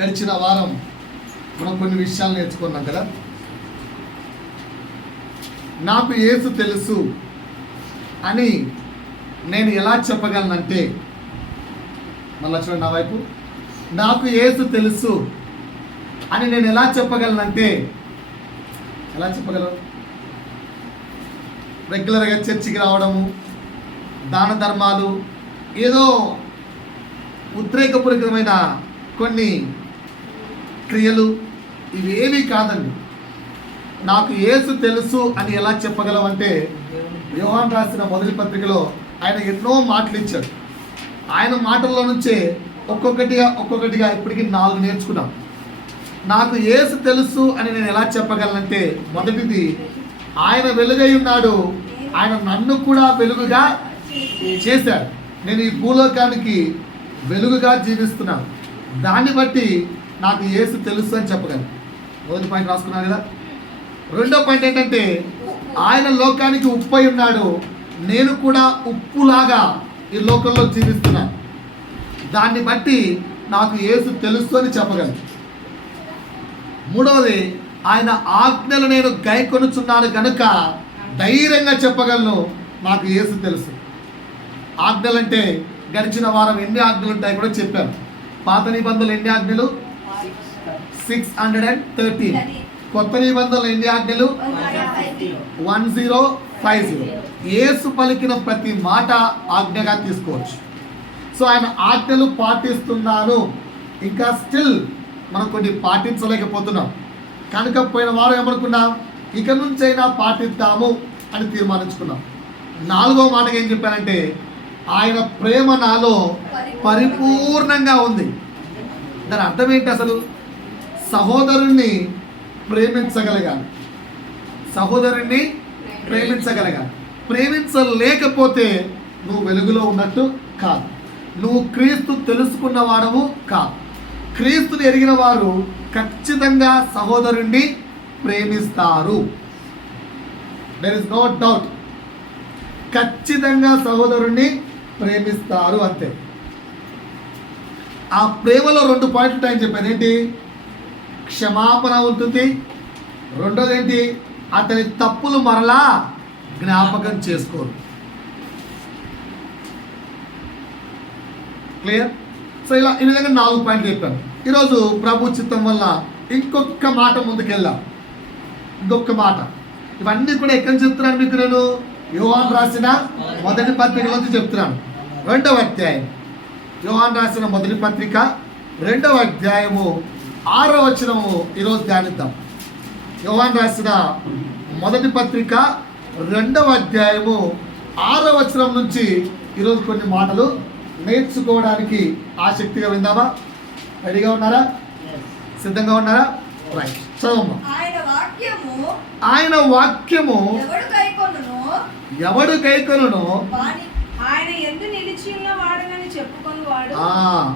గడిచిన వారం మనం కొన్ని విషయాలు నేర్చుకున్నాం కదా. నాకు యేసు తెలుసు అని నేను ఎలా చెప్పగలనంటే, మళ్ళీ చూడండి నా వైపు, నాకు యేసు తెలుసు అని నేను ఎలా చెప్పగలనంటే, ఎలా చెప్పగలను? రెగ్యులర్గా చర్చికి రావడము, దాన ధర్మాలు, ఏదో ఉద్రేకపూరితమైన కొన్ని క్రియలు, ఇవేమీ కాదండి. నాకు యేసు తెలుసు అని ఎలా చెప్పగలవంటే, యోహాను రాసిన మొదటి పత్రికలో ఆయన ఎన్నో మాటలు ఇచ్చాడు. ఆయన మాటల్లో నుంచే ఒక్కొక్కటిగా ఇప్పటికీ 4 నేర్చుకున్నాం. నాకు యేసు తెలుసు అని నేను ఎలా చెప్పగలనంటే, మొదటిది, ఆయన వెలుగై ఉన్నాడు, ఆయన నన్ను కూడా వెలుగుగా చేశాడు. నేను ఈ భూలోకానికి వెలుగుగా జీవిస్తున్నాను, దాన్ని బట్టి నాకు యేసు తెలుసు అని చెప్పగలను. మొదటి పాయింట్ రాసుకున్నాను కదా. రెండో పాయింట్ ఏంటంటే, ఆయన లోకానికి ఉప్పై ఉన్నాడు, నేను కూడా ఉప్పులాగా ఈ లోకంలో జీవిస్తున్నాను, దాన్ని బట్టి నాకు యేసు తెలుసు అని చెప్పగలను. మూడవది, ఆయన ఆజ్ఞలు నేను గైకొనుచున్నాను కనుక ధైర్యంగా చెప్పగలను, నాకు యేసు తెలుసు. ఆజ్ఞలంటే గడిచిన వారం ఎన్ని ఆజ్ఞలు ఉంటాయి కూడా చెప్పాను. పాత నిబంధనలు ఎన్ని ఆజ్ఞలు? 613. కొత్త నిబంధనలు ఎన్ని ఆజ్ఞలు? 1050. యేసు పలికిన ప్రతి మాట ఆజ్ఞగా తీసుకోవచ్చు. సో ఆయన ఆజ్ఞలు పాటిస్తున్నాను, ఇంకా స్టిల్ మనం కొన్ని పాటించలేకపోతున్నాం కనుక పోయిన వారం ఏమనుకున్నాం, ఇక నుంచైనా పాటిద్దాము అని తీర్మానించుకున్నాం. 4వ మాటగా ఏం చెప్పానంటే, ఆయన ప్రేమ నాలో పరిపూర్ణంగా ఉంది. దాని అర్థం ఏంటి అసలు? సహోదరుణ్ణి ప్రేమించగలగాలి, సహోదరుణ్ణి ప్రేమించగలగాలి. ప్రేమించలేకపోతే నువ్వు వెలుగులో ఉన్నట్టు కాదు, నువ్వు క్రీస్తు తెలుసుకున్న వాడవు కాదు. క్రీస్తుని ఎరిగిన వారు ఖచ్చితంగా సహోదరుణ్ణి ప్రేమిస్తారు. There is no doubt. ఖచ్చితంగా సహోదరుణ్ణి ప్రేమిస్తారు, అంతే. ఆ ప్రేమలో 2 పాయింట్లు ఆయన చెప్పాను. ఏంటి? క్షమాపణ ఉంటుంది. రెండోది ఏంటి? అతని తప్పులు మరలా జ్ఞాపకం చేసుకోరు. క్లియర్? సో ఇలా ఈ విధంగా 4 పాయింట్లు చెప్పాను. ఈరోజు ప్రభు చిత్తం వల్ల ఇంకొక మాట ముందుకెళ్దాం. ఇంకొక మాట. ఇవన్నీ కూడా ఎక్కడ చెప్తున్నాను మీకు? నేను యోహాను రాసిన మొదటి పత్రికలోంచి చెప్తున్నాను. 2వ అధ్యాయం, యోహాను రాసిన మొదటి పత్రిక 2వ అధ్యాయము 6వ వచనము ఈరోజు ధ్యానిద్దాం. యోహాను రాసిన మొదటి పత్రిక 2వ అధ్యాయము 6వ వచనం నుంచి ఈరోజు కొన్ని మాటలు నేర్చుకోవడానికి ఆసక్తిగా విందామా? రెడీగా ఉన్నారా? సిద్ధంగా ఉన్నారా? రైట్, చదవమ్మా. ఆయన వాక్యము ఎవడు కైకొనునో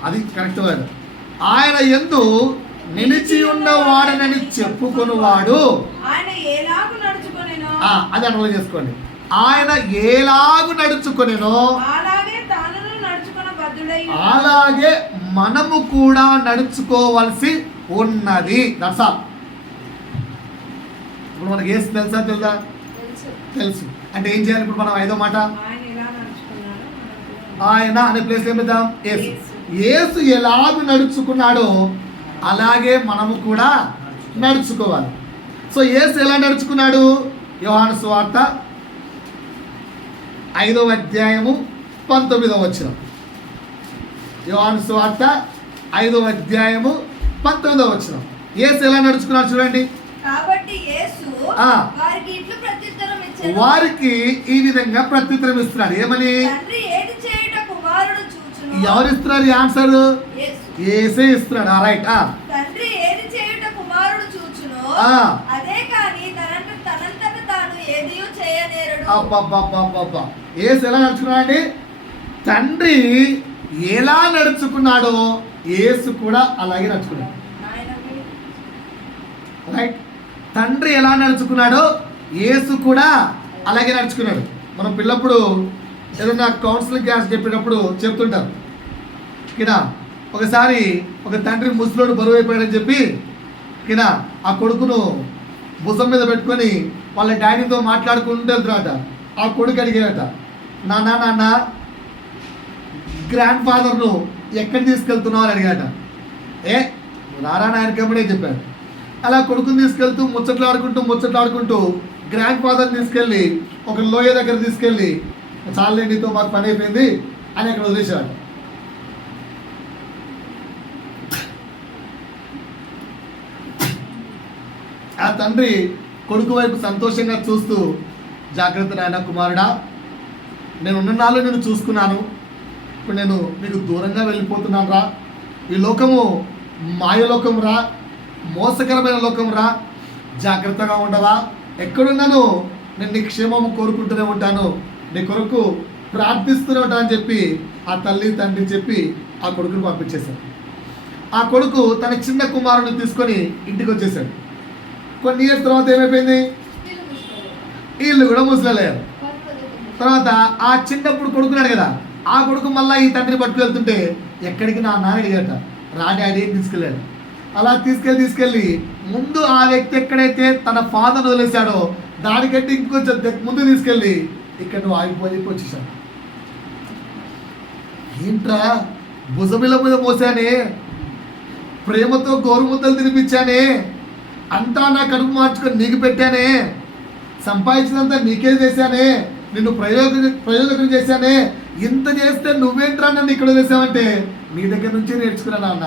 అది కరెక్ట్ వర్డ్. ఆయన యందు నిలిచి ఉన్నవాడనని చెప్పుకొనువాడు. అది అర్థం చేసుకోండి. ఆయన ఎలాగు నడుచుకొనెనో అలాగే మనము కూడా నడుచుకోవాల్సి ఉన్నది. That's all. ఇప్పుడు మనకి యేసు తెలుసా? తెలుసు. అంటే ఏం చేయాలి ఇప్పుడు మనం? 5వ మాట, ఆయన అనే ప్లేస్ ఏమిద్దాం? యేసు. యేసు ఎలాగ నడుచుకున్నాడో అలాగే మనము కూడా నడుచుకోవాలి. సో యేసు ఎలా నడుచుకున్నాడు? యోహాను సువార్త 5వ అధ్యాయము 19వ వచనం. యోహాను సువార్త 5వ అధ్యాయము 19వ వచనం. యేసు ఎలా నడుచుకున్నాడు చూడండి. వారికి ఈ విధంగా ప్రత్యుత్తరం ఇస్తున్నాడు. ఏమని? ఎవరు ఇస్తున్నారు ఆన్సర్? యేసే ఇస్తున్నాడు. రైట్. యేసు ఎలా నడుచుకున్నాడండి? తండ్రి ఎలా నడుచుకున్నాడో యేసు కూడా అలాగే నడుచుకున్నాడు. రైట్. తండ్రి ఎలా నడుచుకున్నాడో యేసు కూడా అలాగే నడుచుకున్నాడు. మనం పిల్లప్పుడు ఏదైనా కౌన్సిలింగ్ క్లాస్ చెప్పేటప్పుడు చెప్తుంటారు, ఇక్కడ ఒకసారి ఒక తండ్రి ముసలోడు బరువు అయిపోయాడని చెప్పి కినా ఆ కొడుకును భుజం మీద పెట్టుకొని వాళ్ళ డాడీతో మాట్లాడుకుంటూ వెళ్తున్నాడట. ఆ కొడుకు అడిగాడట, నాన్న గ్రాండ్ ఫాదర్ను ఎక్కడికి తీసుకెళ్తున్నావు అని అడిగాట. రారా నాయనకమ్మడే చెప్పాడు. అలా కొడుకుని తీసుకెళ్తూ ముచ్చట్లాడుకుంటూ గ్రాండ్ ఫాదర్ని తీసుకెళ్ళి ఒక లోయ దగ్గర తీసుకెళ్ళి చాలే నీతో మాకు పని అయిపోయింది అని అక్కడ వదిలేశాడు. ఆ తండ్రి కొడుకు వైపు సంతోషంగా చూస్తూ, జాగ్రత్త నాయన కుమారుడా, నేను ఉన్న నాళ్ళు నేను చూసుకున్నాను, ఇప్పుడు నేను నీకు దూరంగా వెళ్ళిపోతున్నాను రా, ఈ లోకము మాయలోకం రా, మోసకరమైన లోకం రా, జాగ్రత్తగా ఉండవా, ఎక్కడున్నాను నేను నీ క్షేమము కోరుకుంటూనే ఉంటాను, నీ కొరకు ప్రార్థిస్తూనే ఉంటాను అని చెప్పి ఆ తల్లి తండ్రి చెప్పి ఆ కొడుకుని పంపించేశాడు. ఆ కొడుకు తన చిన్న కుమారుని తీసుకొని ఇంటికి వచ్చేసాడు. కొన్ని ఇయర్స్ తర్వాత ఏమైపోయింది, వీళ్ళు కూడా ముసలయ్యారు. తర్వాత ఆ చిన్నప్పుడు కొడుకున్నాడు కదా, ఆ కొడుకు మళ్ళీ ఈ తండ్రిని పట్టుకెళ్తుంటే ఎక్కడికి నాన్న అడిగాట. రా డాడీ తీసుకెళ్ళాడు. అలా తీసుకెళ్ళి ముందు ఆ వ్యక్తి ఎక్కడైతే తన ఫాదర్ వదిలేశాడో దానికంటే ఇంకొంచెం ముందు తీసుకెళ్ళి ఇక్కడ నువ్వు ఆగిపోయి వచ్చేసాడు. ఏంట్రా భుజమిల మీద మోసానే, ప్రేమతో గోరుముద్దలు తినిపించానే, అంతా నా కడుపు మార్చుకొని నీకు పెట్టానే, సంపాదించినంతా నీకే చేశానే, నిన్ను ప్రయోజకం చేశానే, ఇంత చేస్తే నువ్వేంట్రా నన్ను ఇక్కడ చేసావంటే నీ దగ్గర నుంచే నేర్చుకున్నాను నాన్న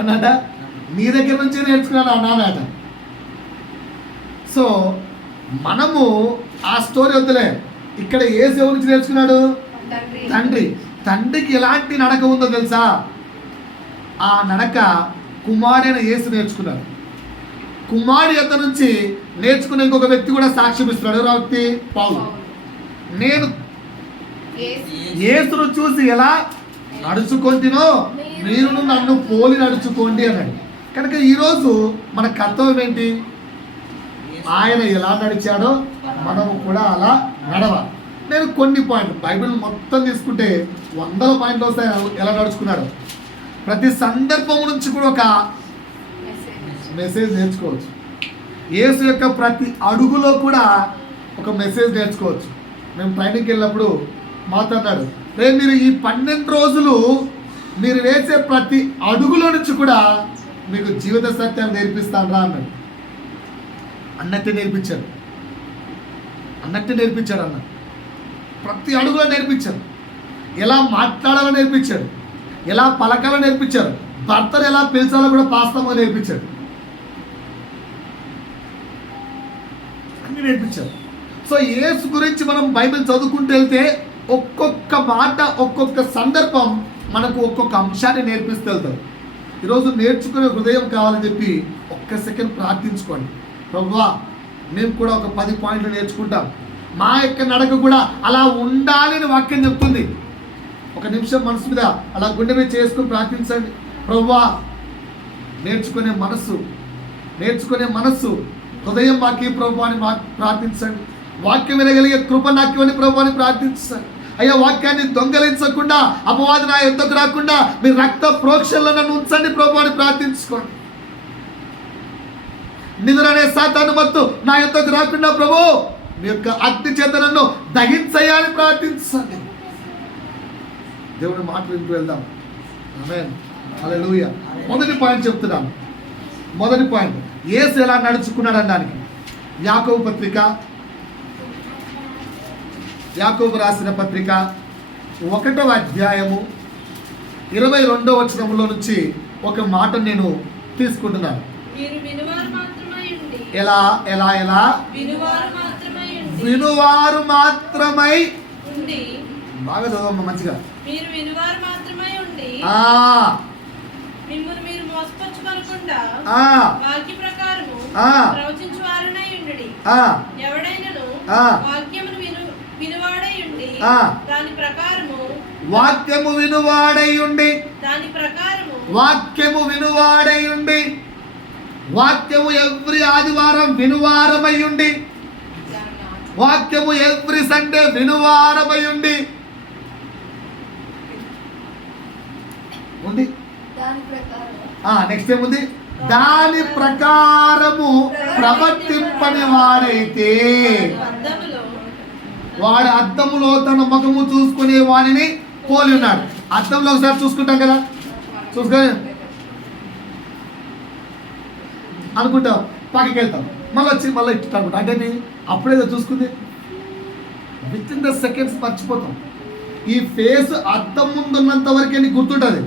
అన్నాట. నీ దగ్గర నుంచే నేర్చుకున్నాను అన్నానట. సో మనము ఆ స్టోరీ వద్దులే, ఇక్కడ ఏ సేవ నుంచి నేర్చుకున్నాడు, తండ్రికి ఎలాంటి నడక ఉందో తెలుసా, ఆ నడక కుమారుడైన యేసు నేర్చుకున్నాడు. కుమారుడి యొక్క నుంచి నేర్చుకున్న ఇంకొక వ్యక్తి కూడా సాక్ష్యం ఇస్తున్నాడు. ఎవరు వ్యక్తి? పౌలు. నేను యేసును చూసి ఎలా నడుచుకుంటునో మీరు నన్ను పోలి నడుచుకోండి అన్నాడు. కనుక ఈరోజు మన కర్తవ్యం ఏంటి, ఆయన ఎలా నడిచాడో మనము కూడా అలా నడవాలి. నేను కొన్ని పాయింట్లు బైబిల్ మొత్తం తీసుకుంటే 100 పాయింట్లు వస్తాయి ఎలా నడుచుకున్నాడు. ప్రతి సందర్భం నుంచి కూడా ఒక మెసేజ్ నేర్చుకోవచ్చు. యేసు యొక్క ప్రతి అడుగులో కూడా ఒక మెసేజ్ నేర్చుకోవచ్చు. మేము ట్రైనింగ్కి వెళ్ళినప్పుడు మాట్లాడినాడు, రేపు మీరు ఈ 12 రోజులు మీరు వేసే ప్రతి అడుగులో నుంచి కూడా మీకు జీవిత సత్యాన్ని నేర్పిస్తాను రా అన్నాడు. అన్నట్టే నేర్పించాడు అన్న. ప్రతి అడుగులో నేర్పించాడు. ఎలా మాట్లాడాలో నేర్పించాడు, ఎలా పలకాలో నేర్పించారు, భర్తను ఎలా పిలిచాలో కూడా వాస్తవంగా నేర్పించాడు. అన్ని నేర్పించారు. సో యేసు గురించి మనం బైబిల్ చదువుకుంటూ వెళ్తే ఒక్కొక్క మాట, ఒక్కొక్క సందర్భం మనకు ఒక్కొక్క అంశాన్ని నేర్పిస్తూ వెళ్తారు. ఈరోజు నేర్చుకునే హృదయం కావాలని చెప్పి ఒక్క సెకండ్ ప్రార్థించుకోండి. ప్రభువా, మేము కూడా ఒక 10 పాయింట్లు నేర్చుకుంటాం, మా యొక్క నడక కూడా అలా ఉండాలి అని వాక్యం చెప్తుంది. ఒక నిమిషం మనసు మీద అలా గుండె మీద చేసుకుని ప్రార్థించండి. ప్రభువా, నేర్చుకునే మనస్సు హృదయం మాకి ప్రభు అని ప్రార్థించండి. వాక్యం వినగలిగే కృప నాకివని ప్రభు అని ప్రార్థించండి. అయ్యా, వాక్యాన్ని దొంగలించకుండా, అపవాది నా యొద్దకు రాకుండా మీ రక్త ప్రోక్షల్లో నన్ను ఉంచండి ప్రభు అని ప్రార్థించుకోండి. నిద్రనే సాతాను మత్తు నా యొద్దకు రాకుండా ప్రభు మీ యొక్క అగ్ని చేత నన్ను దహించయ్యాలని ప్రార్థించండి. దేవుని మాటలు వింటూ వెళ్దాం. ఆమేన్, హల్లెలూయా. మొదటి పాయింట్ చెప్తున్నాను. మొదటి పాయింట్, యేసు ఎలా నడుచుకున్నాడు అనడానికి యాకోబు రాసిన పత్రిక 1వ అధ్యాయము 22వ వచనంలో నుంచి ఒక మాట నేను తీసుకుంటున్నాను. ఎలా ఎలా ఎలా వినువారు మాత్రమై బాగా చదవమ్మ మంచిగా. మీరు వినువారు మాత్రమే ఉండి మిమ్మును మీరు మోసపరచుకొనకుండా వాక్య ప్రకారము ప్రవచించువారునై ఉండుడి. ఎవడైనను వాక్యమును వినువాడై ఉండి దాని ప్రకారము వాక్యము వినువాడై ఉండి వాక్యము ఎవ్రీ ఆదివారం వినువారమై ఉండి వాక్యము ఎవ్రీ సండే వినువారమై ఉండి ఉంది. నెక్స్ట్ ఏముంది? దాని ప్రకారము ప్రవర్తింపని వాడైతే వాడు అద్దములో తన ముఖము చూసుకునే వాడిని పోలి ఉన్నాడు. అద్దంలో ఒకసారి చూసుకుంటాం కదా, చూసుకొని అనుకుంటాం, పక్కకి వెళ్తాం, మళ్ళీ వచ్చి మళ్ళీ ఇట్లా అనుకుంటాం. అంటే అప్పుడేదో చూసుకుంది, విత్ ఇన్ ద సెకండ్స్ మర్చిపోతాం. ఈ ఫేస్ అద్దం ముందు ఉన్నంత వరకే నీకు గుర్తుంటుంది.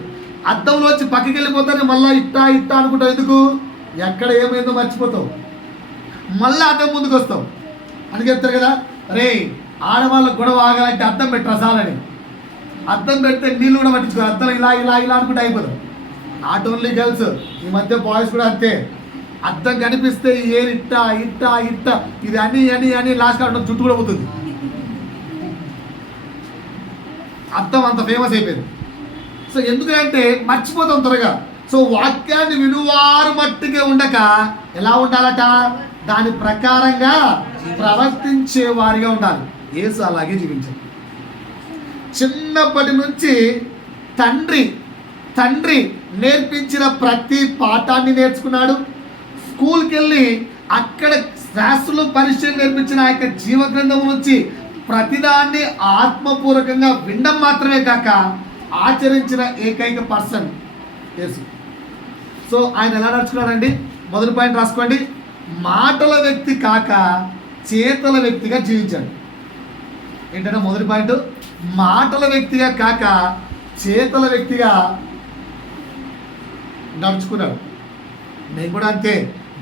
అద్దంలో వచ్చి పక్కకి వెళ్ళిపోతానే మళ్ళీ ఇట్టా ఇట్టా అనుకుంటావు. ఎందుకు? ఎక్కడ ఏమైందో మర్చిపోతావు, మళ్ళీ అద్దం ముందుకు వస్తావు. అందుకే చెప్తారు కదా, రే ఆడవాళ్ళకు గొడవ ఆగాలంటే అద్దం పెట్టరా సాలని. అద్దం పెడితే నీళ్ళు కూడా పట్టించుకో, అద్దం ఇలా ఇలా ఇలా అనుకుంటే అయిపోతాం. నాట్ ఓన్లీ గర్ల్స్, ఈ మధ్య బాయ్స్ కూడా అంతే. అద్దం కనిపిస్తే ఏ ఇట్టా ఇట్టా ఇట్టా ఇది అని అని అని లాస్ట్ కావడం చుట్టూ కూడా పోతుంది. అద్దం అంత ఫేమస్ అయిపోయింది. సో ఎందుకంటే మర్చిపోతాం త్వరగా. సో వాక్యాన్ని వినువారు మట్టుకే ఉండక ఎలా ఉండాలట? దాని ప్రకారంగా ప్రవర్తించే వారిగా ఉండాలి. యేసు అలాగే జీవించారు. చిన్నప్పటి నుంచి తండ్రి నేర్పించిన ప్రతి పాఠాన్ని నేర్చుకున్నాడు. స్కూల్కి వెళ్ళి అక్కడ శాస్త్రులు పరిచయం నేర్పించిన ఆ యొక్క జీవగ్రంథం నుంచి ప్రతిదాన్ని ఆత్మపూర్వకంగా వినడం మాత్రమే కాక ఆచరించిన ఏకైక పర్సన్ యేసు. సో ఆయన ఎలా నడుచుకున్నాడండి? మొదటి పాయింట్ రాసుకోండి. మాటల వ్యక్తి కాక చేతల వ్యక్తిగా జీవించాడు. ఏంటంటే మొదటి పాయింట్, మాటల వ్యక్తిగా కాక చేతల వ్యక్తిగా నడుచుకున్నాడు. నేను కూడా అంతే.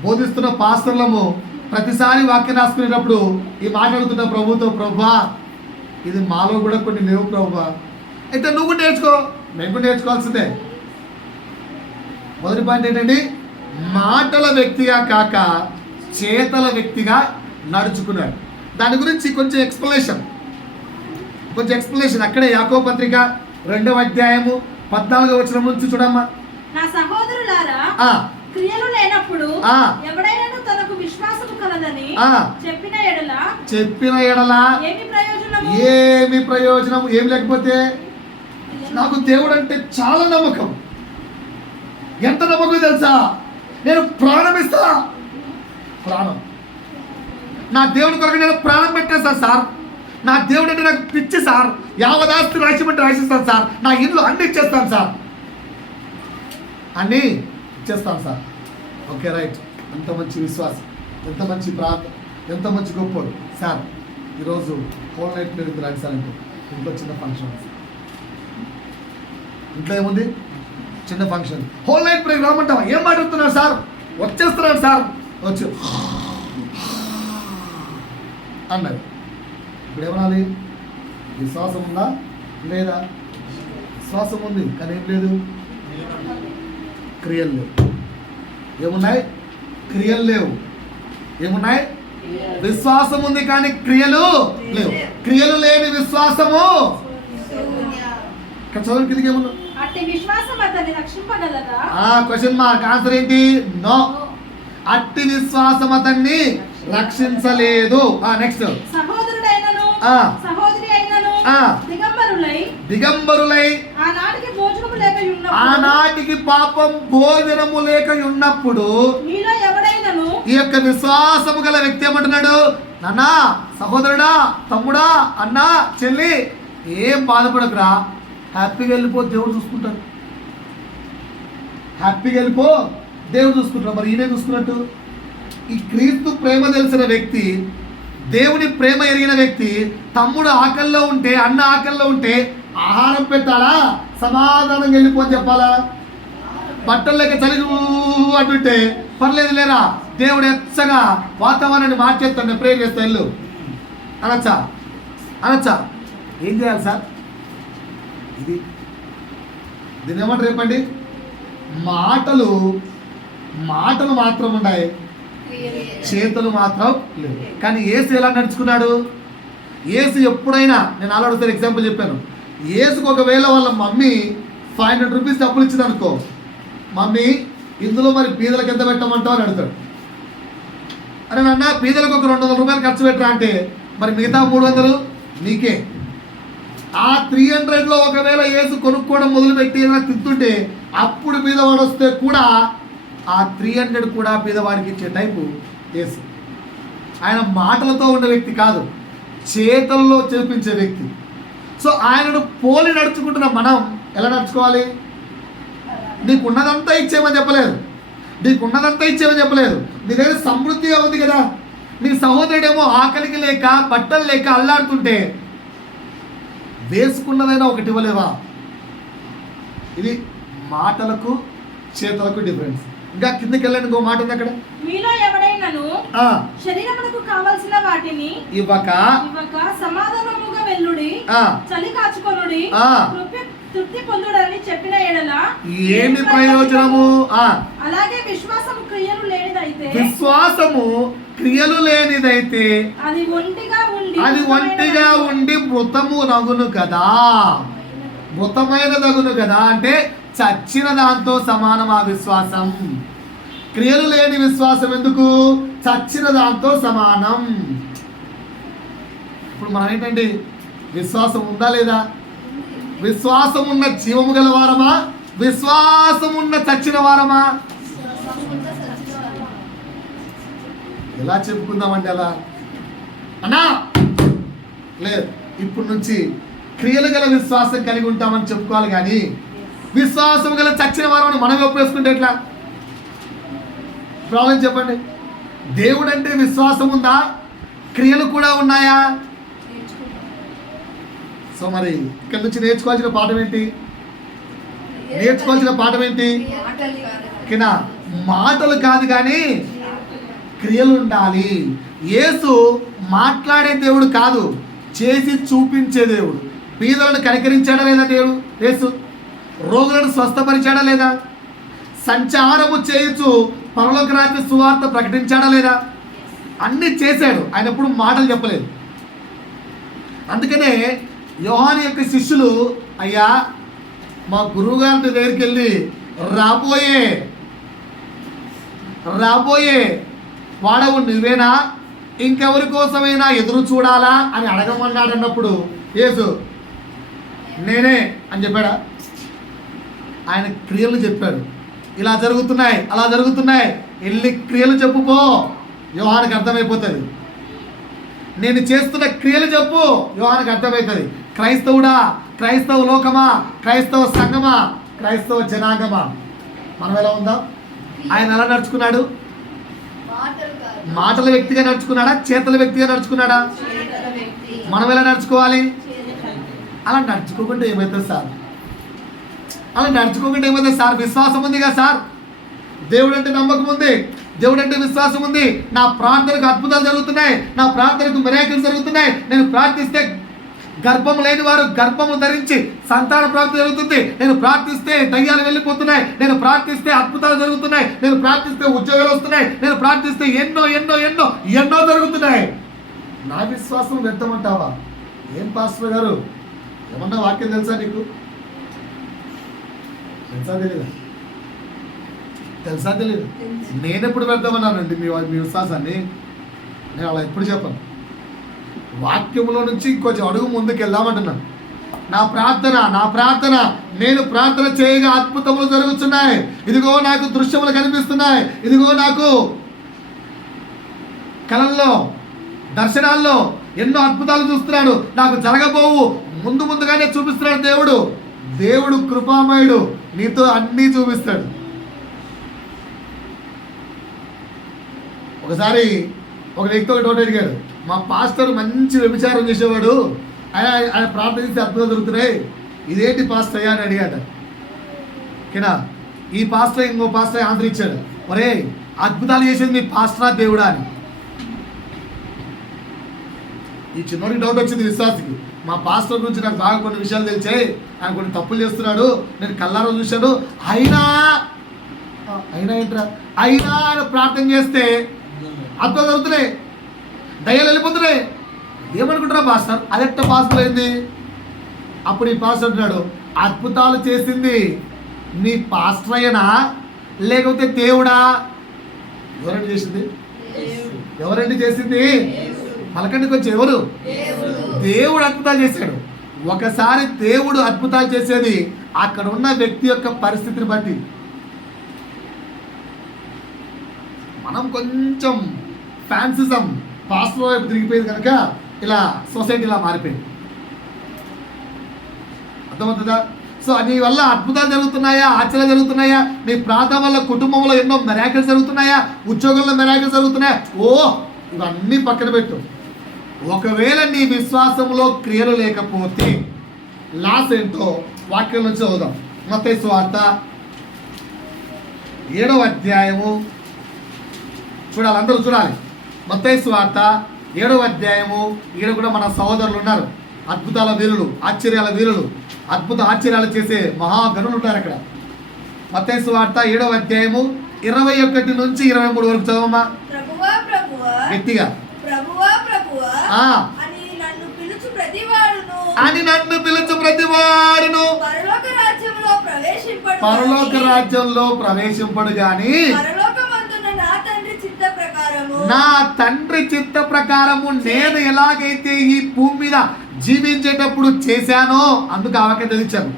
బోధిస్తున్న పాస్టర్లము ప్రతిసారి వాక్యం రాసుకునేటప్పుడు ఈ మాట్లాడుతున్న ప్రభుతో, ప్రభువా ఇది మాలో కూడా కొన్ని లేవు ప్రభువా. అయితే నువ్వు కూడా నేర్చుకో, మేము కూడా నేర్చుకోవాల్సిందే. మొదటి పాయింట్ ఏంటండి? మాటల వ్యక్తిగా కాక చేతల వ్యక్తిగా నడుచుకున్నాడు. దాని గురించి కొంచెం ఎక్స్ప్లెనేషన్ అక్కడే యాకోబు పత్రిక 2వ అధ్యాయము 14వ వచనం నుంచి చూడమ్మా. నా సహోదరులారా, క్రియలు లేనప్పుడు ఎవడైనా తనకు విశ్వాసము కలదని చెప్పిన ఎడల ఏమి ప్రయోజనం? ఏమి లేకపోతే నాకు దేవుడు అంటే చాలా నమ్మకం. ఎంత నమ్మకం తెలుసా? నేను ప్రాణం ఇస్తా, ప్రాణం. నా దేవుడి కొరకు నేను ప్రాణం పెట్టేస్తాను సార్. నా దేవుడు అంటే నాకు పిచ్చి సార్. యావదాస్తి రాసిమంటే రాసిస్తాను సార్. నా ఇల్లు అన్ని ఇచ్చేస్తాను సార్, అన్నీ ఇచ్చేస్తాను సార్. Okay right. ఎంత మంచి విశ్వాసం, ఎంత మంచి ప్రార్థన, ఎంత మంచి గొప్పడు సార్. ఈరోజు హోల్ నైట్ ప్రేయర్ రాండి సార్ అంటే ఇంట్లో చిన్న ఫంక్షన్. ఇంట్లో ఏముంది? చిన్న ఫంక్షన్. హోల్ నైట్ ప్రేయర్ రామంటావా? ఏం మాట్లాడుతున్నారు సార్? వచ్చేస్తున్నాడు సార్. వచ్చి అన్నారు. ఇప్పుడు ఏమనాలి? విశ్వాసం ఉందా లేదా? విశ్వాసం ఉంది కానీ ఏం లేదు, క్రియలు లేవు. ఏమున్నాయి? క్రియలు లేవు. ఏమున్నాయి? విశ్వాసం ఉంది కానీ క్రియలు లేవు. క్రియలు లేని విశ్వాసము. చదువు కిందకి ఏమన్నా? Question mark. ఆన్సర్ ఏంటి? నో. అట్టి విశ్వాసం అతన్ని రక్షించలేదు. నెక్స్ట్, దిగంబరులై ఆనాటికి పాపం భోజనము లేక ఉన్నప్పుడు ఈ యొక్క విశ్వాసము గల వ్యక్తి ఏమంటున్నాడు? నాన్నా, సహోదరుడా, తమ్ముడా, అన్నా, చెల్లి, ఏం బాధపడకురా, హ్యాపీగా వెళ్ళిపో, దేవుడు చూసుకుంటాడు. హ్యాపీగా వెళ్ళిపో, దేవుడు చూసుకుంటాడు. మరి ఈయనే చూసుకున్నట్టు. ఈ క్రీస్తు ప్రేమ తెలిసిన వ్యక్తి, దేవుని ప్రేమ ఎరిగిన వ్యక్తి, తమ్ముడు ఆకల్లో ఉంటే, అన్న ఆకల్లో ఉంటే ఆహారం పెట్టాలా? సమాధానంగా వెళ్ళిపో అని చెప్పాలా? బట్టలు లేక చలి అంటుంటే పర్లేదు లేరా, దేవుడు ఎచ్చగా వాతావరణాన్ని మార్చేస్తాను, నేను ప్రేర్ చేస్తా వెళ్ళు అనొచ్చా? ఏం చేయాలి సార్? దీన్ని ఏమంటారు చెప్పండి? మాటలు మాత్రం ఉన్నాయి, చేతులు మాత్రం లేవు. కానీ యేసు ఎలా నడుచుకున్నాడు? యేసు ఎప్పుడైనా, నేను ఆల్రెడీ ఎగ్జాంపుల్ చెప్పాను, యేసుకు ఒకవేళ వాళ్ళ మమ్మీ 500 రూపీస్ డబ్బులు ఇచ్చింది అనుకో, మమ్మీ ఇందులో మరి పీదలకు ఎంత పెట్టమంటావు అని అడుగుతాడు. అరే నాన్న, పీదలకు ఒక 200 రూపాయలు ఖర్చు పెట్టరా అంటే, మరి మిగతా 300 నీకే. ఆ 300లో ఒకవేళ యేసు కొనుక్కోవడం మొదలుపెట్టి ఏదైనా తింటుంటే అప్పుడు బీదవాడు వస్తే కూడా ఆ 300 కూడా బీదవాడికి ఇచ్చే టైపు యేసు. ఆయన మాటలతో ఉన్న వ్యక్తి కాదు, చేతల్లో చూపించే వ్యక్తి. సో ఆయనను పోలి నడుచుకుంటున్న మనం ఎలా నడుచుకోవాలి? నీకున్నదంతా ఇచ్చేయమని చెప్పలేదు, నీకున్నదంతా ఇచ్చేయమని చెప్పలేదు. నీ దగ్గర సమృద్ధిగా ఉంది కదా. నీ సహోదరుడేమో ఆకలికి లేక బట్టలు లేక అల్లాడుతుంటే వేసుకున్నదైనా ఒకటి ఇవ్వలేవా? ఇది మాటలకు చేతలకు డిఫరెన్స్. ఇంకా కిందకి వెళ్ళండి, ఇంకో మాట ఉంది అక్కడ. మీలో ఎవడైనాను శరీరమునకు కావాల్సిన వాటిని ఇవ్వక సమాధానముగా వెళ్ళుడి, చలి కాచుకొనుడి, తృప్తి పొందుడని చెప్పిన ఎడల ఏమి ప్రయోజనము? అలాగే విశ్వాసము క్రియలు లేనిదైతే, విశ్వాసము క్రియలు లేనిదైతే అది ఒంటిగా ఉండి మృతము నగును కదా. మృతమైన దగును కదా అంటే చచ్చిన దాంతో సమానం ఆ విశ్వాసం. క్రియలు లేని విశ్వాసం ఎందుకు? చచ్చిన దాంతో సమానం. ఇప్పుడు మనం ఏంటండి, విశ్వాసం ఉందా లేదా? విశ్వాసం ఉన్న జీవము గల వారమా? విశ్వాసం ఉన్న చచ్చిన వారమా? ఎలా చెప్పుకుందామండి అలా? అన్నా లేదు, ఇప్పుడు నుంచి క్రియలు గల విశ్వాసం కలిగి ఉంటామని చెప్పుకోవాలి. కానీ విశ్వాసం గల చచ్చిన వారం మనం ఒప్పేసుకుంటే ఎట్లా? ప్రాబ్లం చెప్పండి. దేవుడు అంటే విశ్వాసం ఉందా? క్రియలు కూడా ఉన్నాయా? సో మరి ఇక్కడ నుంచి నేర్చుకోవాల్సిన పాఠం ఏంటి? నేర్చుకోవాల్సిన పాఠం ఏంటి? కినా మాటలు కాదు కానీ క్రియలు ఉండాలి. యేసు మాట్లాడే దేవుడు కాదు, చేసి చూపించే దేవుడు. బీదలను కనికరించాడా లేదా దేవుడు? యేసు రోగులను స్వస్థపరిచాడా లేదా? సంచారము చేయొచ్చు పరలోక రాజ్య సువార్త ప్రకటించాడా లేదా? అన్నీ చేశాడు. ఆయన ఎప్పుడు మాటలు చెప్పలేదు. అందుకనే యోహాను యొక్క శిష్యులు, అయ్యా మా గురువు గారి దగ్గరికి వెళ్ళి రాబోయే వాడవు నువ్వేనా, ఇంకెవరి కోసమైనా ఎదురు చూడాలా అని అడగమన్నాడు. అన్నప్పుడు యేసు నేనే అని చెప్పాడా? ఆయన క్రియలు చెప్పాడు. ఇలా జరుగుతున్నాయి, అలా జరుగుతున్నాయి, వెళ్ళి క్రియలు చెప్పుపో, యోహానికి అర్థమైపోతుంది. నేను చేస్తున్న క్రియలు చెప్పు, యోహానికి అర్థమవుతుంది. క్రైస్తవుడా, క్రైస్తవ లోకమా, క్రైస్తవ సంఘమా, క్రైస్తవ జనాంగమా, మనం ఎలా ఉందాం? ఆయన ఎలా నడుచుకున్నాడు? మాటల వ్యక్తిగా నడుచుకున్నాడా? చేతల వ్యక్తిగా నడుచుకున్నాడా? మనం ఎలా నడుచుకోవాలి? అలా నడుచుకోకుండా ఏమవుతుంది సార్? అలా నడుచుకోకుండా ఏమవుతుంది సార్? విశ్వాసం ఉంది కదా సార్, దేవుడు అంటే నమ్మకం ఉంది, దేవుడు అంటే విశ్వాసం ఉంది, నా ప్రార్థనకు అద్భుతాలు జరుగుతున్నాయి, నా ప్రార్థనకు మిరాకిల్స్ జరుగుతున్నాయి, నేను ప్రార్థిస్తే గర్భం లేని వారు గర్భము ధరించి సంతాన ప్రాప్తి జరుగుతుంది, నేను ప్రార్థిస్తే దయ్యాలు వెళ్ళిపోతున్నాయి, నేను ప్రార్థిస్తే అద్భుతాలు జరుగుతున్నాయి, నేను ప్రార్థిస్తే ఉద్యోగాలు వస్తున్నాయి, నేను ప్రార్థిస్తే ఎన్నో ఎన్నో ఎన్నో ఎన్నో జరుగుతున్నాయి. నా విశ్వాసం వ్యర్థమంటావా? ఏం పాస్టర్ గారు, ఏమన్నా వాక్యం తెలుసా నీకు? తెలుసా తెలీదు? నేను ఎప్పుడు వ్యర్థమన్నానండి మీ విశ్వాసాన్ని? నేను అలా ఎప్పుడు చెప్పను. వాక్యములో నుంచి ఇంకొంచెం అడుగు ముందుకు వెళ్దామంటున్నాను. నా ప్రార్థన నేను ప్రార్థన చేయగా అద్భుతములు జరుగుతున్నాయి, ఇదిగో నాకు దృశ్యములు కనిపిస్తున్నాయి, ఇదిగో నాకు కలల్లో దర్శనాల్లో ఎన్నో అద్భుతాలు చూస్తున్నాడు, నాకు జరగబోవు ముందుగానే చూపిస్తున్నాడు దేవుడు. దేవుడు కృపామయుడు, నీతో అన్నీ చూపిస్తాడు. ఒకసారి ఒక వ్యక్తి ఒక డౌట్ అడిగాడు, మా పాస్టర్ మంచి వ్యభిచారం చేసేవాడు, ఆయన ప్రార్థన చేసి అద్భుతాలు దొరుకుతున్నాయి, ఇదేంటి పాస్టర్ అయ్యా అని అడిగాట. ఓకేనా? ఈ పాస్టర్ ఇంకో పాస్టర్ ఆన్సర్ ఇచ్చాడు, ఒరే అద్భుతాలు చేసేది మీ పాస్టరా దేవుడా అని. ఈ చిన్నోడికి డౌట్ వచ్చింది విశ్వాసకి, మా పాస్టర్ గురించి నాకు బాగా కొన్ని విషయాలు తెలిసాయి, ఆయన కొన్ని తప్పులు చేస్తున్నాడు, నేను కళ్ళారో చూశాను, అయినా ఏంట్రా అయినా ప్రార్థన చేస్తే అద్భుతాలు జరుగుతున్నాయి, దయ్యాలు వెళ్ళిపోతున్నాయి, ఏమనుకుంటారా పాస్టర్? అదెట్ట పాస్టర్ అయింది? అప్పుడు ఈ పాస్టర్ అంటున్నాడు, అద్భుతాలు చేసింది మీ పాస్టర్ అయ్యనా లేకపోతే దేవుడా? ఎవరండి చేసింది? ఎవరండి చేసింది? పలకండికి వచ్చి ఎవరు? దేవుడు అద్భుతాలు చేశాడు. ఒకసారి దేవుడు అద్భుతాలు చేసేది అక్కడ ఉన్న వ్యక్తి యొక్క పరిస్థితిని బట్టి. మనం కొంచెం ఫ్యాన్సిజం పాస్టర్ వైపు తిరిగిపోయింది కనుక ఇలా సొసైటీ ఇలా మారిపోయింది. అర్థమవుతుందా? సో నీ వల్ల అద్భుతాలు జరుగుతున్నాయా, ఆశ్చర్యాలు జరుగుతున్నాయా, నీ ప్రాంతం వల్ల కుటుంబంలో ఎన్నో మెరాకిల్స్ జరుగుతున్నాయా, ఉద్యోగంలో మెరాకిల్స్ జరుగుతున్నాయా, ఇవన్నీ పక్కన పెట్టు. ఒకవేళ నీ విశ్వాసంలో క్రియలు లేకపోతే లాస్ ఏంటో వాక్యం నుంచి చదువుదాం. మత్తయి సువార్త 7వ అధ్యాయము చూడాలి, అందరూ చూడాలి. మత్తయి సువార్త 7వ అధ్యాయము. ఈడ కూడా మన సహోదరులు ఉన్నారు, అద్భుతాల వీరులు, ఆశ్చర్యాల వీరులు, అద్భుత ఆశ్చర్యాలు చేసే మహాగణులు ఉంటారు అక్కడ. మత్తయి సువార్త 7వ అధ్యాయము 21 నుంచి 23 వరకు చదవమ్మా గట్టిగా. అని నన్ను పిలుచు ప్రతివాడును పరలోక రాజ్యంలో ప్రవేశింపడు గాని నా తండ్రి చిత్త ప్రకారము నేను ఎలాగైతే ఈ భూమి మీద జీవించేటప్పుడు చేశానో అందుకు ఆవకే నడిచాను.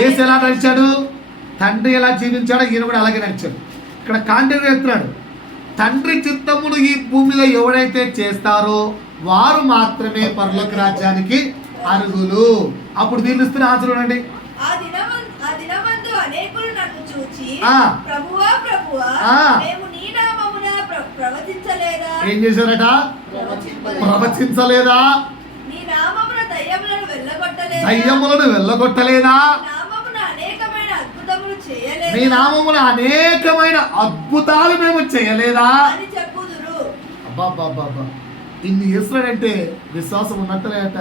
యేసు ఎలా నడిచాడు, తండ్రి ఎలా జీవించాడో ఈయన కూడా అలాగే నడిచాడు. ఇక్కడ కాంటెంట్ చెప్తున్నాడు, తండ్రి చిత్తమును ఈ భూమిలో ఎవరైతే చేస్తారో వారు మాత్రమే పరలోక రాజ్యానికి అర్హులు. అప్పుడు దీన్ని ఇస్తున్న ఆన్సర్ చూడండి. ఏం చేశారట? ప్రవచించలేదా? దయ్యములను వెళ్ళగొట్టలేదా? నీ నామమున అనేకమైన అద్భుతాలు మేము చేయలేదా? అబ్బాబ్బాబ్బా, ఇన్ని చేస్తున్నాడంటే విశ్వాసం ఉన్నట్టలేట.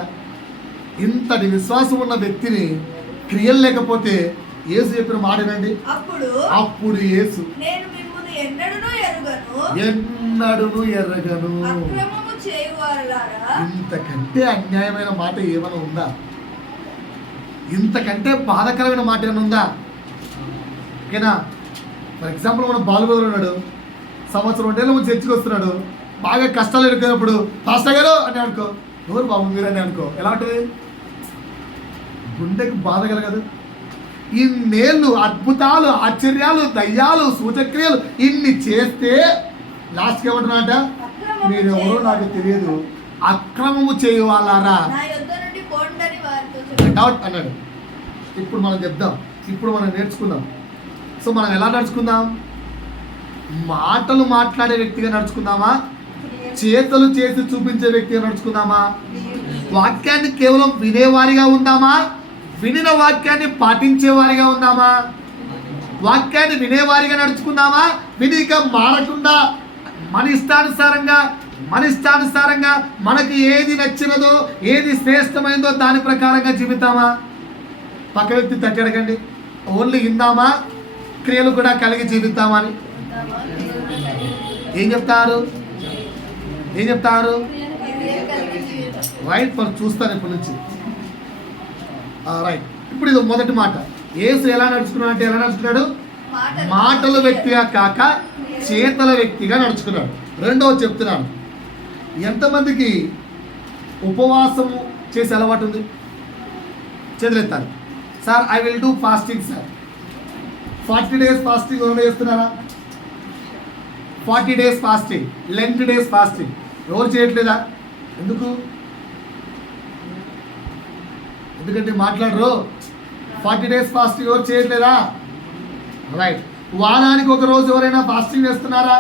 ఇంతటి విశ్వాసం ఉన్న వ్యక్తిని క్రియలు లేకపోతే యేసు చెప్పిన మాట వినండి. అప్పుడు యేసు ఎన్నడును ఎరగను. ఇంతకంటే అన్యాయమైన మాట ఏమైనా ఉందా? ఇంతకంటే బాధకరమైన మాట ఏమైనా ఉందా? ఓకేనా? ఫర్ ఎగ్జాంపుల్ మనం బాలుగోదరు ఉన్నాడు, సంవత్సరం 2 ఏళ్ళ ముందు చర్చికి వస్తున్నాడు, బాగా కష్టాలు ఎదుర్కొన్నప్పుడు పాస్టర్ గారు అని అనుకో, ఎవరు బాబు మీరని అనుకో, ఎలా ఉంటుంది? గుండెకి బాధ కలగదు. ఇన్నేళ్ళు అద్భుతాలు, ఆశ్చర్యాలు, దయ్యాలు, సూచక్రియలు ఇన్ని చేస్తే లాస్ట్కి ఏమంటున్నాట? మీరెవరో నాకు తెలియదు, అక్రమము చేయవాలారా డౌట్ అన్నాడు. ఇప్పుడు మనం చెప్దాం, ఇప్పుడు మనం నేర్చుకుందాం. సో మనం ఎలా నడుచుకుందాం? మాటలు మాట్లాడే వ్యక్తిగా నడుచుకుందామా, చేతలు చేసి చూపించే వ్యక్తిగా నడుచుకుందామా, వాక్యాన్ని కేవలం వినేవారిగా ఉందామా, వినిన వాక్యాన్ని పాటించేవారిగా ఉందామా? వాక్యాన్ని వినేవారిగా నడుచుకుందామా, విని ఇక మారకుండా మన ఇష్టానుసారంగా మనకి ఏది నచ్చినదో, ఏది శ్రేష్టమైందో దాని ప్రకారంగా జీవితామా? పక్క వ్యక్తి తట్టి అడగండి, ఓన్లీ ఇందామా, క్రియలు కూడా కలిగి జీవిద్దామా అని ఏం చెప్తారు? రైట్, మనం చూస్తాను ఇప్పటి నుంచి. రైట్, ఇప్పుడు ఇది మొదటి మాట. యేసు ఎలా నడుచుకున్నాడు అంటే ఎలా నడుచుకున్నాడు? మాటల వ్యక్తిగా కాక చేతల వ్యక్తిగా నడుచుకున్నాడు. రెండవది చెప్తున్నాను, ఎంతమందికి ఉపవాసము చేసే అలవాటు ఉంది? చేతులెత్తాలి. Sir I will do fasting sir. 40 days fasting ఎవరు చేస్తున్నారా? 40 days fasting, lent days fasting ఎవరు చేయట్లేదా? ఎందుకంటే మాట్లాడరు. 40 days ఫాస్టింగ్ ఎవరు చేయట్లేదా? రైట్. వారానికి ఒక రోజు ఎవరైనా ఫాస్టింగ్ చేస్తున్నారా?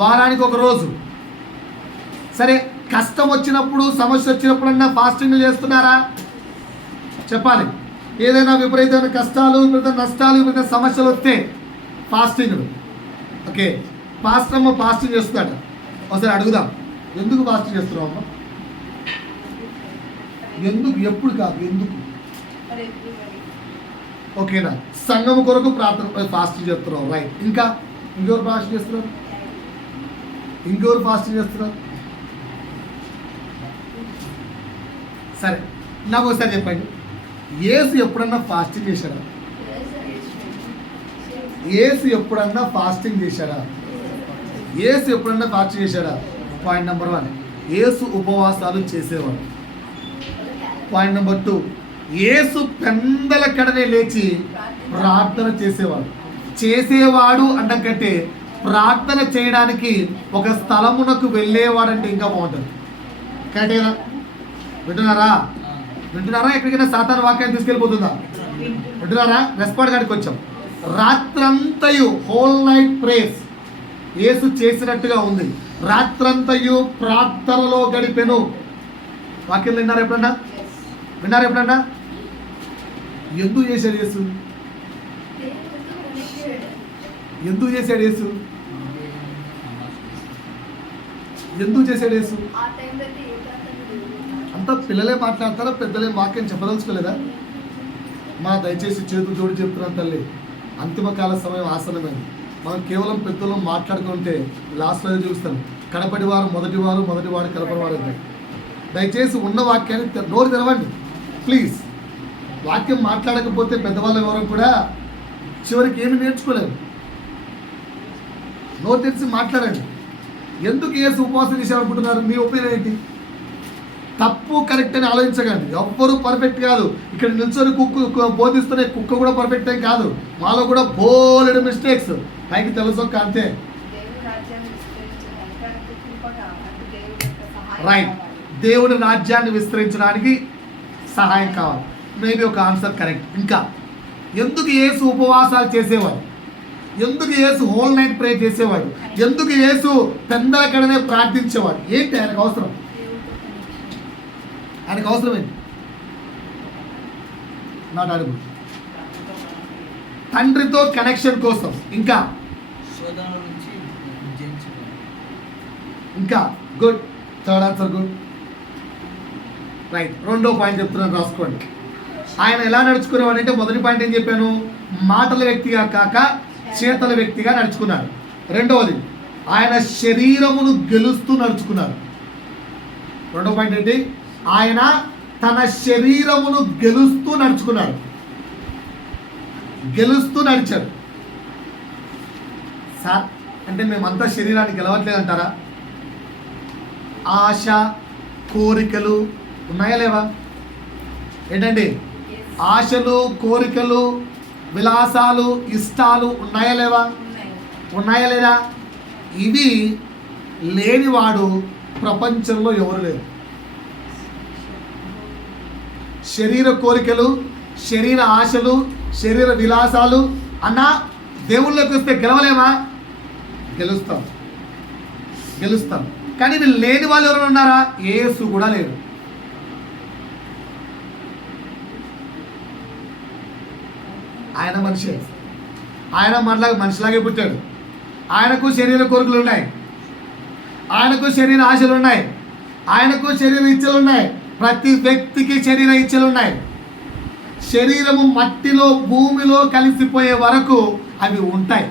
వారానికి ఒక రోజు. సరే, కష్టం వచ్చినప్పుడు, సమస్య వచ్చినప్పుడన్నా ఫాస్టింగ్ చేస్తున్నారా? చెప్పాలి. ఏదైనా విపరీతమైన కష్టాలు, విపరీత నష్టాలు, విపరీత సమస్యలు వస్తే ఫాస్టింగ్. ఓకే, పాస్టర్ ఫాస్టింగ్ చేస్తున్నాడు. ఒకసారి అడుగుదాం, ఎందుకు ఫాస్టింగ్ చేస్తున్నావు అమ్మ? ఎందుకు? ఎప్పుడు కాదు, ఎందుకు? ఓకేనా? సంఘం కొరకు ప్రార్థన ఫాస్టింగ్ చేస్తున్నావు. రైట్. ఇంకెవరు ఫాస్టింగ్ చేస్తున్నారు? సరే, నాకు ఒకసారి చెప్పండి, యేసు ఎప్పుడన్నా ఫాస్టింగ్ చేశాడా? యేసు ఎప్పుడన్నా ఫాస్టింగ్ చేశాడా? పాయింట్ నెంబర్ 1, యేసు ఉపవాసాలు చేసేవాడు. పాయింట్ నెంబర్ 2, యేసు పెందల కడనే లేచి ప్రార్థన చేసేవాడు అంటకంటే ప్రార్థన చేయడానికి ఒక స్థలమునకు వెళ్ళేవాడంటే ఇంకా బాగుంటుంది. కరెక్టేనా? వింటున్నారా? ఎక్కడికైనా సాతాను వాక్యాన్ని తీసుకెళ్ళిపోతుందా? వింటున్నారా? రెస్పాండ్ కాడికి వచ్చాం. రాత్రంతయు హోల్ నైట్ ప్రేయర్స్ యేసు చేసినట్టుగా ఉంది. రాత్రంతయు ప్రార్థనలో గడిపెను. వాక్యం విన్నారా ఎప్పుడన్నా? ఎందుకు చేశాడు యేసు? ఎందుకు చేశాడు యేసు? అంతా పిల్లలే మాట్లాడతారా? పెద్దలే వాక్యం చెప్పదలుచుకోలేదా? దయచేసి చేతులు జోడి చెప్తున్నాను తల్లి, అంతిమ కాల సమయం ఆసనమైంది. మనం కేవలం పెద్దలు మాట్లాడుకుంటే లాస్ట్లో చూస్తాం. కడపటి వారు మొదటివాడు కడపటి వారు. దయచేసి ఉన్న వాక్యాన్ని నోరు తెరవండి ప్లీజ్. వాక్యం మాట్లాడకపోతే పెద్దవాళ్ళ ఎవరు కూడా చివరికి ఏమి నేర్చుకోలేరు. నోరు తెరిచి మాట్లాడండి. ఎందుకు యేసు ఉపవాసం చేశారనుకుంటున్నారు? మీ ఒపీనియన్ ఏంటి? తప్పు కరెక్ట్ అని ఆలోచించకండి. ఎవ్వరూ పర్ఫెక్ట్ కాదు. ఇక్కడ నిల్చొని బోధిస్తున్న కుక్క కూడా పర్ఫెక్ట్ ఏం కాదు. మాలో కూడా బోలెడు మిస్టేక్స్ పైకి తెలుసు అంతే. రైట్, దేవుడి రాజ్యాన్ని విస్తరించడానికి సహాయం కావాలి. మేబీ ఒక ఆన్సర్ కరెక్ట్. ఇంకా ఎందుకు యేసు ఉపవాసాలు చేసేవాడు? ఎందుకు యేసు హోల్ నైట్ ప్రే చేసేవాడు? ఎందుకు యేసు పెందల కడనే ప్రార్థించేవాడు? ఏంటి ఆయనకు అవసరం? ఏంటి? నాట్ అడుగు. తండ్రితో కనెక్షన్ కోసం. ఇంకా good. Third answer good. Right. రెండో పాయింట్ చెప్తున్నాను, రాసుకోండి. ఆయన ఎలా నడుచుకునేవాడు అంటే, మొదటి పాయింట్ ఏం చెప్పాను? మాటల వ్యక్తిగా కాక చేతల వ్యక్తిగా నడుచుకున్నాడు. రెండవది, ఆయన శరీరమును గెలుస్తూ నడుచుకున్నాడు. రెండో పాయింట్ ఏంటి? ఆయన తన శరీరమును గెలుస్తూ నడుచుకున్నాడు. నడిచాడు. సార్ అంటే మేమంతా శరీరాన్ని గెలవట్లేదంటారా? ఆశ, కోరికలు ఉన్నాయా లేవా? ఏంటండి? ఆశలు, కోరికలు, విలాసాలు, ఇష్టాలు ఉన్నాయా లేదా? ఇవి లేనివాడు ప్రపంచంలో ఎవరు లేరు. శరీర కోరికలు, శరీర ఆశలు, శరీర విలాసాలు అన్నా దేవుళ్ళకి వస్తే గెలవలేమా? గెలుస్తాం. కానీ వీళ్ళు లేని వాళ్ళు ఎవరు ఉన్నారా? యేసు కూడా లేడు. ఆయన మనిషి. ఆయన మనలాగా మనిషిలాగే పుట్టాడు. ఆయనకు శరీర కోరికలు ఉన్నాయి, ఆయనకు శరీర ఆశలు ఉన్నాయి, ఆయనకు శరీర ఇచ్చలు ఉన్నాయి. ప్రతి వ్యక్తికి శరీర ఇచ్చలు ఉన్నాయి. శరీరము మట్టిలో, భూమిలో కలిసిపోయే వరకు అవి ఉంటాయి.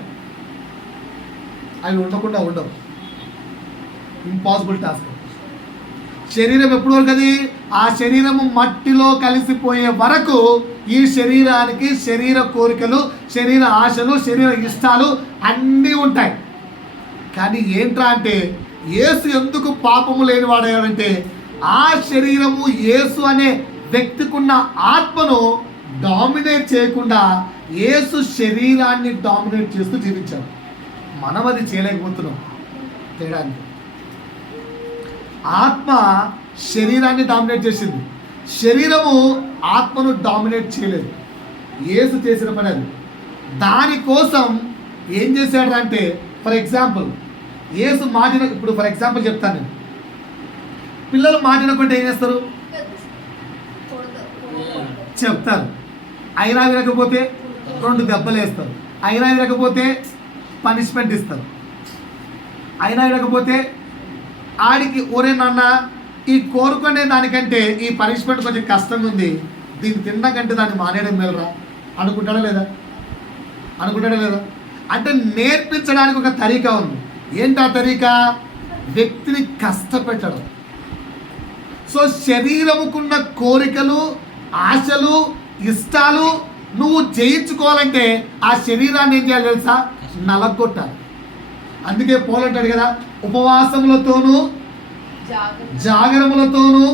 అవి ఉండకుండా ఉండవు. Impossible task. శరీరం ఎప్పుడు వరకు అది? ఆ శరీరము మట్టిలో కలిసిపోయే వరకు ఈ శరీరానికి శరీర కోరికలు, శరీర ఆశలు, శరీర ఇష్టాలు అన్నీ ఉంటాయి. కానీ ఏంట్రా అంటే, యేసు ఎందుకు పాపము లేనివాడయ్యాడంటే, ఆ శరీరము యేసు అనే వ్యక్తికున్న ఆత్మను డామినేట్ చేయకుండా యేసు శరీరాన్ని డామినేట్ చేస్తూ జీవించాడు. మనం అది చేయలేకపోతున్నాం. తేడానికి ఆత్మ శరీరాన్ని డామినేట్ చేసింది, శరీరము ఆత్మను డామినేట్ చేయలేదు. యేసు చేసిన పని అది. దానికోసం ఏం చేశాడు అంటే, ఫర్ ఎగ్జాంపుల్ యేసు మాటిన, ఇప్పుడు ఫర్ ఎగ్జాంపుల్ చెప్తాను నేను. పిల్లలు మాటినకుంటే ఏం చేస్తారు? చెప్తారు. అయినా వినకపోతే 2 దెబ్బలు వేస్తారు. అయినా వినకపోతే పనిష్మెంట్ ఇస్తారు. అయినా వినకపోతే ఆడికి ఒరే నాన్న, ఈ కోరుకునే దానికంటే ఈ పనిష్మెంట్ కొంచెం కష్టంగా ఉంది, దీన్ని తిన్నకంటే దాన్ని మానేయడం మేలరా అనుకుంటాడా లేదా? అంటే నేర్పించడానికి ఒక తరీకా ఉంది. ఏంటి ఆ తరీకా? వ్యక్తిని కష్టపెట్టడం. సో శరీరముకున్న కోరికలు, ఆశలు, ఇష్టాలు నువ్వు జయించుకోవాలంటే ఆ శరీరాన్ని ఏం చేయాలి తెలుసా? నలగొట్టాలి. అందుకే పౌలు అంటాడు కదా, ఉపవాసములతోనూ, జాగరములతోనూ,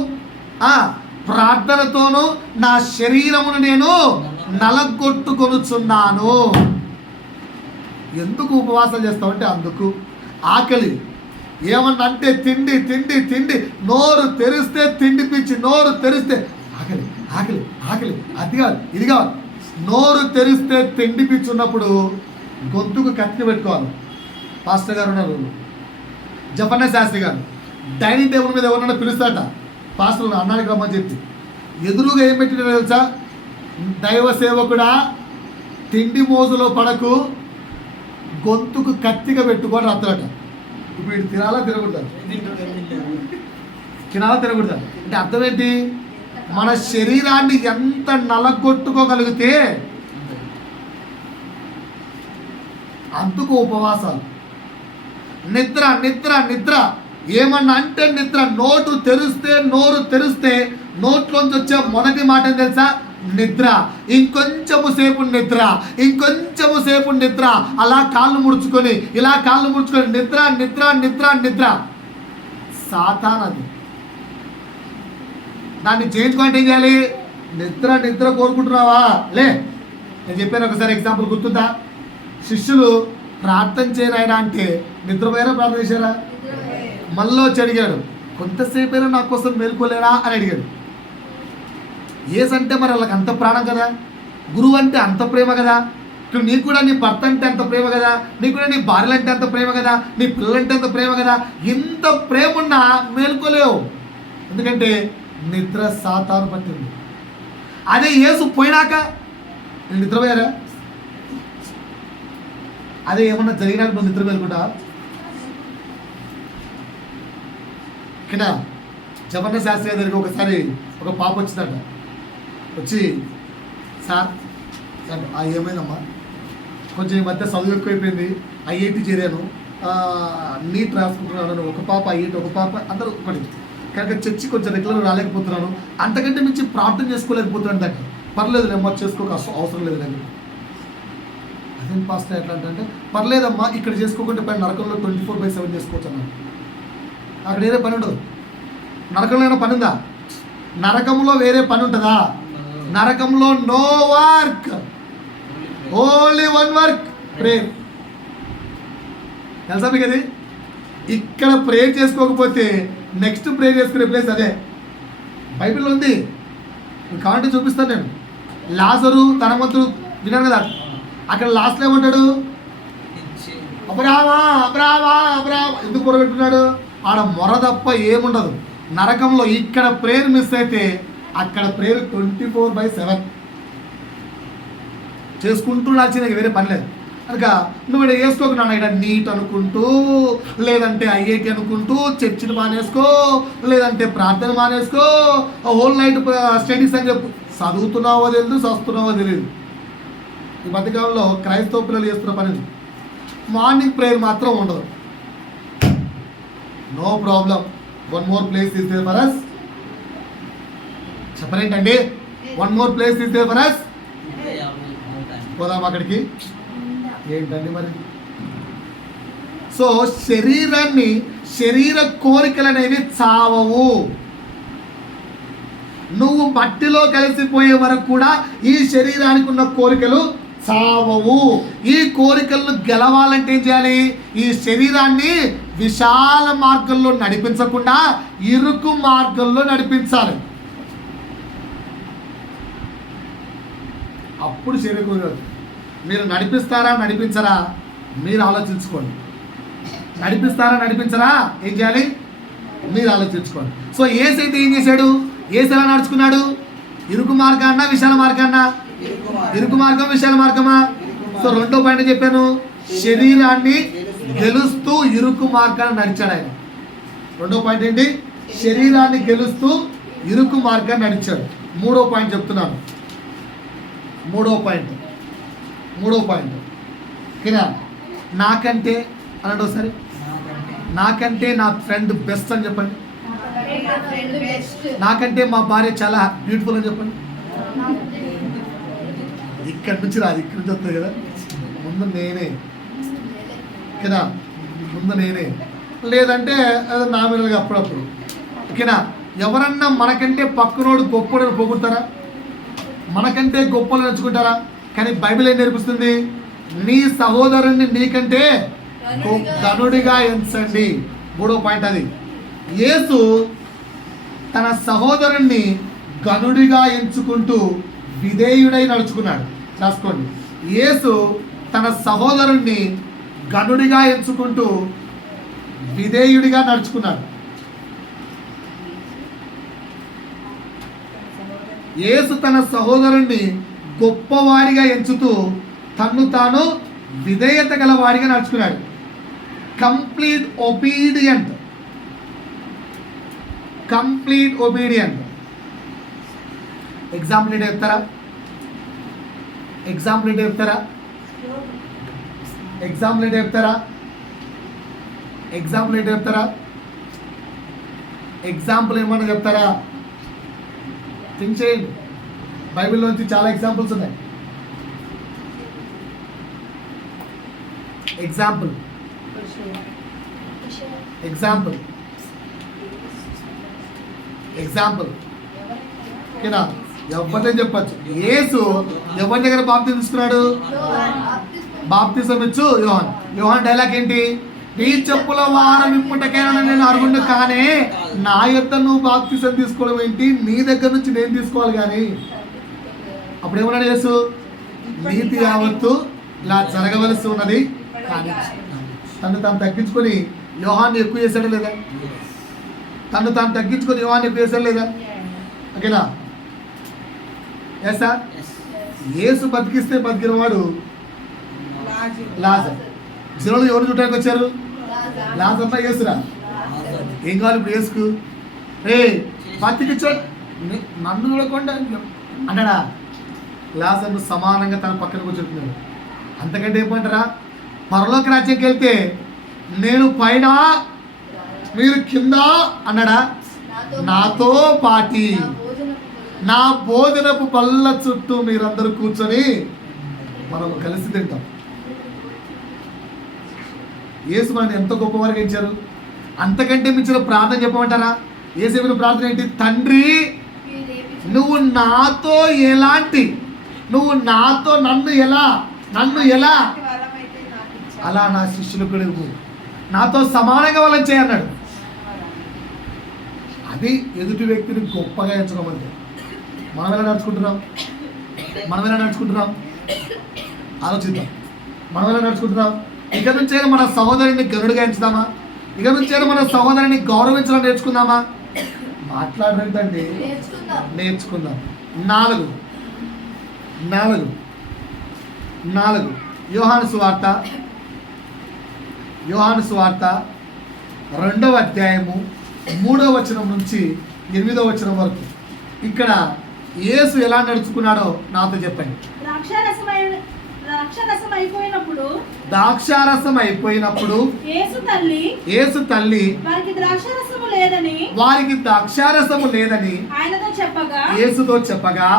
ప్రార్థనతోనూ నా శరీరమును నేను నలగొట్టుకొనుచున్నాను. ఎందుకు ఉపవాసం చేస్తామంటే అందుకు. ఆకలి ఏమన్నా అంటే తిండి తిండి తిండి, నోరు తెరిస్తే తిండి పిచ్చి, నోరు తెరిస్తే ఆకలి ఆకలి ఆకలి, అది కాదు ఇది కాదు. నోరు తెరిస్తే తిండి పిచ్చి ఉన్నప్పుడు గొంతుకు కత్తి పెట్టుకోవాలి. పాస్టర్ గారు ఉన్నారు, జపన్న శాస్త్రి గారు, డైనింగ్ టేబుల్ మీద ఎవరన్నా పిలుస్తాట, పాస్టర్ అన్నానికి రమ్మని చెప్పి ఎదురుగా ఏం పెట్టినా తెలుసా, దైవ సేవకుడా తిండి మోజులో పడకు, గొంతుకు కత్తిగా పెట్టుకొని రాత్రట. ఇప్పుడు వీడు తినాలా తినకూడదా, తినాలా తినకూడదా అంటే అర్థం ఏంటి? మన శరీరాన్ని ఎంత నలగొట్టుకోగలిగితే అందుకు ఉపవాసాలు. నిద్ర నిద్ర నిద్ర, ఏమన్నా అంటే నిద్ర. నోరు తెరిస్తే నోట్లోంచి వచ్చే మొదటి మాట ఏం తెలుసా? నిద్ర. ఇంకొంచెము సేపు నిద్ర, ఇంకొంచెము సేపు నిద్ర. అలా కాళ్ళు ముడుచుకొని, ఇలా కాళ్ళు ముడుచుకొని నిద్ర నిద్ర నిద్ర నిద్ర. సాతాన్ అది. దాన్ని చేయించుకుంటే ఏం చేయాలి? నిద్ర నిద్ర కోరుకుంటున్నావా? లే, నేను చెప్పాను ఒకసారి ఎగ్జాంపుల్ గుర్తుందా? శిష్యులు ప్రార్థన చేయరాయన అంటే నిద్రపోయారా ప్రార్థన చేశారా? మళ్ళీ వచ్చి అడిగాడు, కొంతసేపైనా నా కోసం మేల్కోలేరా అని అడిగాడు. ఏసంటే మరి వాళ్ళకి అంత ప్రాణం కదా, గురువు అంటే అంత ప్రేమ కదా, ఇప్పుడు నీకు కూడా నీ భర్త అంటే అంత ప్రేమ కదా, నీకు కూడా నీ భార్యలు అంటే అంత ప్రేమ కదా, నీ పిల్లలంటే అంత ప్రేమ కదా. ఇంత ప్రేమ ఉన్నా మేల్కోలేవు, ఎందుకంటే నిద్ర సాతాను పట్టింది. అదే యేసు పోయినాక నేను నిద్రపోయారా? అదే ఏమన్నా జరిగినాక నువ్వు నిద్ర మేలుకుంటా? ఇక్కడ జపన్న శాస్త్రి గారికి ఒకసారి ఒక పాప వచ్చిందట. వచ్చి, సార్ సార్ ఏమైందమ్మా, కొంచెం ఈ మధ్య చదువు ఎక్కువైపోయింది, ఐఐటి చేరాను, నీట్ రాసుకుంటున్నాను, ఒక పాప ఐఐటి, ఒక పాప అందరూ ఒకటి, కనుక చర్చి కొంచెం రెగ్యులర్ రాలేకపోతున్నాను, అంతకంటే మించి ప్రార్థన చేసుకోలేకపోతున్నాను దగ్గర. పర్లేదు లేమ్మా, చేసుకోక అవసరం లేదు లేదు. అదేం పాస్టర్ ఎట్లా అంటే, పర్లేదమ్మా ఇక్కడ చేసుకోకుండా పైన నరకంలో 24/7 చేసుకోవచ్చు అన్నాను. అక్కడ వేరే పని ఉండదు. నరకంలో ఏమైనా పని ఉందా? నరకంలో వేరే పని ఉంటుందా? నరకంలో no work, only one work, prayer. తెలుసా మీకు అది? ఇక్కడ ప్రేయర్ చేసుకోకపోతే నెక్స్ట్ ప్రేయర్ చేసుకునే ప్లేస్ అదే. బైబిల్లో ఉంది, మీకు కావాలంటే చూపిస్తాను నేను. లాజరు తన వంతులు విన్నాను కదా, అక్కడ లాస్ట్లో ఏమంటాడు? అబ్రామా అబ్రామా అబ్రామా. ఎందుకు పొరగట్టున్నాడు? ఆడ మొర తప్ప ఏముండదు నరకంలో. ఇక్కడ ప్రేయర్ మిస్ అయితే అక్కడ ప్రేయర్ 24/7 చేసుకుంటూ నడిచిన వేరే పని లేదు. కనుక నువ్వు ఇక్కడ వేసుకోకు నాన్న, ఇక్కడ నీట్ అనుకుంటూ, లేదంటే ఐఐటి అనుకుంటూ చర్చిని మానేసుకో, లేదంటే ప్రార్థన మానేసుకో, హోల్ నైట్ స్టడీస్ అని చెప్పు. చదువుతున్నావో తెలియదు, చస్తున్నావో తెలియదు. ఈ మధ్యకాలంలో క్రైస్తవ పిల్లలు చేస్తున్న పని మార్నింగ్ ప్రేయర్ మాత్రం ఉండదు. No problem, one more place is there for us. చెప్పరేంటండి? One more place is there for us. పోదాం అక్కడికి. ఏంటండి మరి? సో శరీర కోరికలు అనేవి చావవు. నువ్వు మట్టిలో కలిసిపోయే వరకు కూడా ఈ శరీరానికి ఉన్న కోరికలు చావవు. ఈ కోరికలను గెలవాలంటే ఏం చేయాలి? ఈ శరీరాన్ని విశాల మార్గంలో నడిపించకుండా ఇరుకు మార్గంలో నడిపించాలి. అప్పుడు శరీర కోరికలు. మీరు నడిపిస్తారా నడిపించరా మీరు ఆలోచించుకోండి. నడిపిస్తారా నడిపించరా ఏం చేయాలి? మీరు ఆలోచించుకోండి. సో యేసు అయితే ఏం చేశాడు? యేసు ఎలా నడుచుకున్నాడు? ఇరుకు మార్గాన్నా విశాల మార్గాన్నా? ఇరుకు మార్గం విశాల మార్గమా? సో రెండో పాయింట్ చెప్పాను, శరీరాన్ని గెలుస్తూ ఇరుకు మార్గాన్ని నడిచాడు ఆయన. రెండో పాయింట్ ఏంటి? శరీరాన్ని గెలుస్తూ ఇరుకు మార్గాన్ని నడిచాడు. మూడో పాయింట్ చెప్తున్నాను. మూడో పాయింట్ ఓకేనా? నాకంటే అనండి ఒకసారి, నాకంటే నా ఫ్రెండ్ బెస్ట్ అని చెప్పండి. నాకంటే మా భార్య చాలా బ్యూటిఫుల్ అని చెప్పండి. ఇక్కడి నుంచి రాదు, ఇక్కడి నుంచి వస్తుంది కదా. ముందు నేనే కదా, ముందు నేనే. లేదంటే అది నామినల్గా అప్పుడప్పుడు. ఓకేనా? ఎవరన్నా మనకంటే పక్కనోడు గొప్పడు పొగుడతారా? మనకంటే గొప్పలు నచ్చుకుంటారా? కానీ బైబిల్ ఏం నేర్పిస్తుంది? నీ సహోదరుణ్ణి నీకంటే ధనుడిగా ఎంచండి. 3వ పాయింట్ అది. యేసు తన సహోదరుణ్ణి గనుడిగా ఎంచుకుంటూ విధేయుడై నడుచుకున్నాడు. రాసుకోండి. యేసు తన సహోదరుణ్ణి గనుడిగా ఎంచుకుంటూ విధేయుడిగా నడుచుకున్నాడు. యేసు తన సహోదరుణ్ణి గొప్పవాడిగా ఎంచుతూ తన్ను తాను విధేయత గల వాడిగా నడుచుకున్నాడు. Complete obedient. ఎగ్జాంపుల్ ఏంటో చెప్తారా? ఎగ్జాంపుల్ ఏమన్నా చెప్తారా? థింక్ చేయండి. బైబిల్లోంచి చాలా ఎగ్జాంపుల్స్ ఉన్నాయి. ఎగ్జాంపుల్ ఓకేనా? ఎవరితో చెప్పచ్చు. యేసు ఎవరి దగ్గర బాప్తిసం తీసుకున్నాడు? బాప్తిసం ఇచ్చు యోహాన్ డైలాగ్ ఏంటి? నీ చెప్పుల వారం ఇప్పుటకైనా నేను అరుగుండు, కానీ నా యొక్క నువ్వు బాప్తిసం తీసుకోవడం ఏంటి? నీ దగ్గర నుంచి నేను తీసుకోవాలి. కానీ అప్పుడు ఏమన్నాడు యేసు? నీతి యావత్తు ఇలా జరగవలసి ఉన్నది, కానీ తను తాను తగ్గించుకొని యోహాన్ని ఎక్కువ చేశాడు లేదా? ఓకేనా? సార్, యేసు బతికిస్తే బతికినవాడు లాజర్. జనులు ఎవరు చూడడానికి వచ్చారు? లాజర్నా యేసురా? ఏం కావాలి ఇప్పుడు యేసుకు? బతికిచ్చో నన్ను చూడకుండా అన్నాడా? లాజర్ను సమానంగా తన పక్కన కూర్చుంటున్నాడు. అంతకంటే ఏమంటారా? పరలోక రాజ్యంకి వెళ్తే నేను పైన మీరు కింద అన్నాడా? నాతో పాటి నా భోజనపు పళ్ళ చుట్టూ మీరందరూ కూర్చొని మనం కలిసి తింటాం. యేసు మనని ఎంత గొప్పవారికి ఇచ్చారు. అంతకంటే మించిన ప్రార్థన చెప్పమంటారా? యేసు చెప్పిన ప్రార్థన ఏంటి? తండ్రి, నువ్వు నాతో నన్ను ఎలా అలా నా శిష్యులకు నువ్వు నాతో సమానంగా వాళ్ళని చేయన్నాడు. అది ఎదుటి వ్యక్తిని గొప్పగా ఎంచడం అంటే. మనం ఎలా నడుచుకుంటున్నాం? ఆలోచిద్దాం. మనం ఎలా నడుచుకుంటున్నాం? ఇక నుంచైనా మన సహోదరుని గరుడుగా ఎంచుదామా? ఇక నుంచైనా మన సహోదరుని గౌరవించడం నేర్చుకుందామా? మాట్లాడరండి, నేర్చుకుందాం. 4 యోహాను సువార్త 2వ అధ్యాయము 3వ వచనం నుంచి 8వ వచనం వరకు. ఇక్కడ యేసు ఎలా నడుచుకున్నాడో నాతో చెప్పండి. ద్రాక్షారసం అయిపోయినప్పుడు యేసు తల్లి వారికి ద్రాక్షారసము లేదని యేసుతో చెప్పగా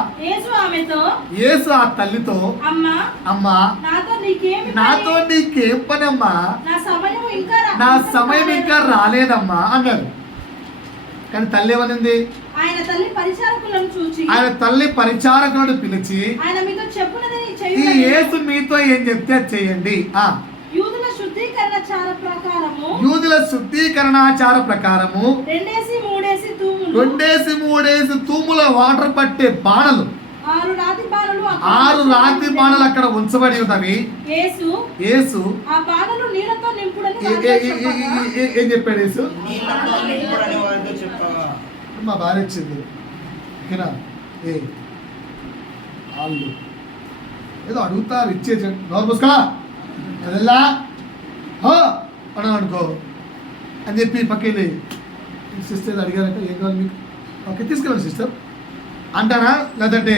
యేసు ఆ తల్లితో, అమ్మా నాతో నీకేం పనమ్మా, నా సమయం ఇంకా రాలేదమ్మా అన్నాడు. కానీ తల్లి ఏమనింది? ఆయన తల్లి పరిచారకులను పిలిచి ఈ యేసు మీతో ఏం చెప్తే చేయండి. యూదుల శుద్ధీకరణాచార ప్రకారము 2-3 తూముల వాటర్ పట్టే బాణలు 6 రాతి బాణలు అక్కడ ఉంచబడి ఉన్నవి. యేసు ఏం చెప్పాడు? యేసు మా భార్య వచ్చింది, ఓకేనా? వాళ్ళు ఏదో అడుగుతారు, ఇచ్చేసండి. నోరు మూసుకో అదెల్లా అని అనుకో అని చెప్పి పక్కకి సిస్టర్ అడిగారంటే ఏం కావాలి మీకు? ఓకే తీసుకెళ్ళండి సిస్టర్ అంటానా? లేదంటే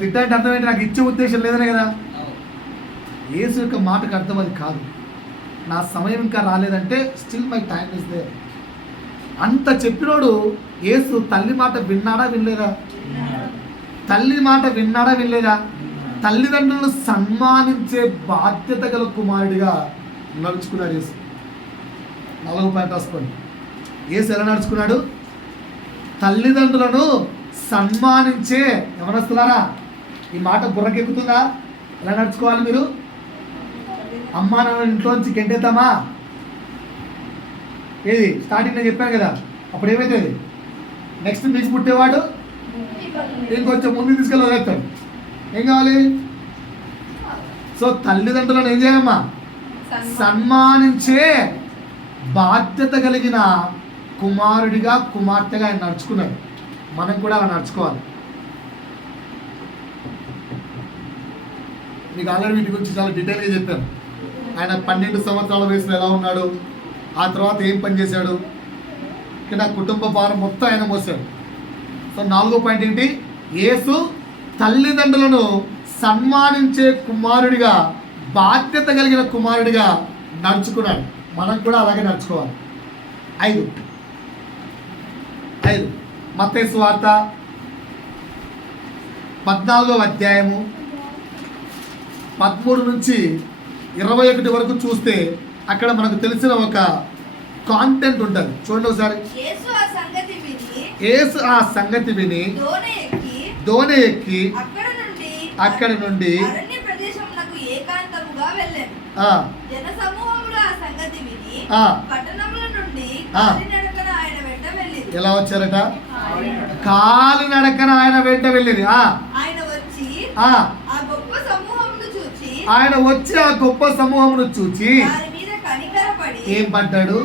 తిట్టాలంటే అర్థం ఏంటి? నాకు ఇచ్చే ఉద్దేశం లేదనే కదా. యేసు యొక్క మాటకు అర్థం అది కాదు. నా సమయం ఇంకా రాలేదంటే still my time is there. అంత చెప్పినోడు యేసు తల్లి మాట విన్నాడా వినలేదా? తల్లిదండ్రులను సన్మానించే బాధ్యత గల కుమారుడిగా నడుచుకున్నాడు యేసు. 4వ పాయింట్ రాసుకోండి. యేసు ఎలా నడుచుకున్నాడు? తల్లిదండ్రులను సన్మానించే. యవనస్తులారా, ఈ మాట బుర్రకెక్కుతుందా? ఎలా నడుచుకోవాలి మీరు? అమ్మా నాన్న ఇంట్లోంచి గెంటేద్దామా? ఏది స్టార్టింగ్ నేను చెప్పాను కదా, అప్పుడు ఏమవుతుంది? నెక్స్ట్ మీకు పుట్టేవాడు ఇంకొంచెం ముందు తీసుకెళ్ళి వదిలేస్తాడు. ఏం కావాలి? సో తల్లిదండ్రులను ఏం చేయాలమ్మా? సన్మానించే బాధ్యత కలిగిన కుమారుడిగా కుమార్తెగా ఆయన నడుచుకున్నాడు. మనం కూడా అలా నడుచుకోవాలి. మీకు ఆల్రెడీ వీటి గురించి చాలా డీటెయిల్గా చెప్పాను. ఆయన 12 సంవత్సరాల వయసులో ఎలా ఉన్నాడు, ఆ తర్వాత ఏం పని చేశాడు, ఇక్కడ కుటుంబ భారం మొత్తం ఆయన మోసాడు. సో 4వ పాయింట్ ఏంటి? యేసు తల్లిదండ్రులను సన్మానించే కుమారుడిగా, బాధ్యత కలిగిన కుమారుడిగా నడుచుకున్నాడు. మనం కూడా అలాగే నడుచుకోవాలి. 5 మత్తయి సువార్త 14వ అధ్యాయము 13 నుంచి 21 వరకు చూస్తే అక్కడ మనకు తెలిసిన ఒక కాంటెంట్ ఉంటుంది. చూడండి ఒకసారి. యేసు ఆ సంగతి విని దోణి ఎక్కి అక్కడ నుండి అరణ్య ప్రదేశమునకు ఏకాంతముగా వెళ్ళాను. జనసమూహములు ఆ సంగతి విని పట్టణముల నుండి కాలినడకన ఆయన వెంట వెళ్ళింది. ఎలా వచ్చారట? కాలినడకన ఆయన వెంట వెళ్ళింది. ఆయన వచ్చి ఆ గొప్ప సమూహమును చూచి వారి మీద కనికరపడి ఏం పడ్డాడు?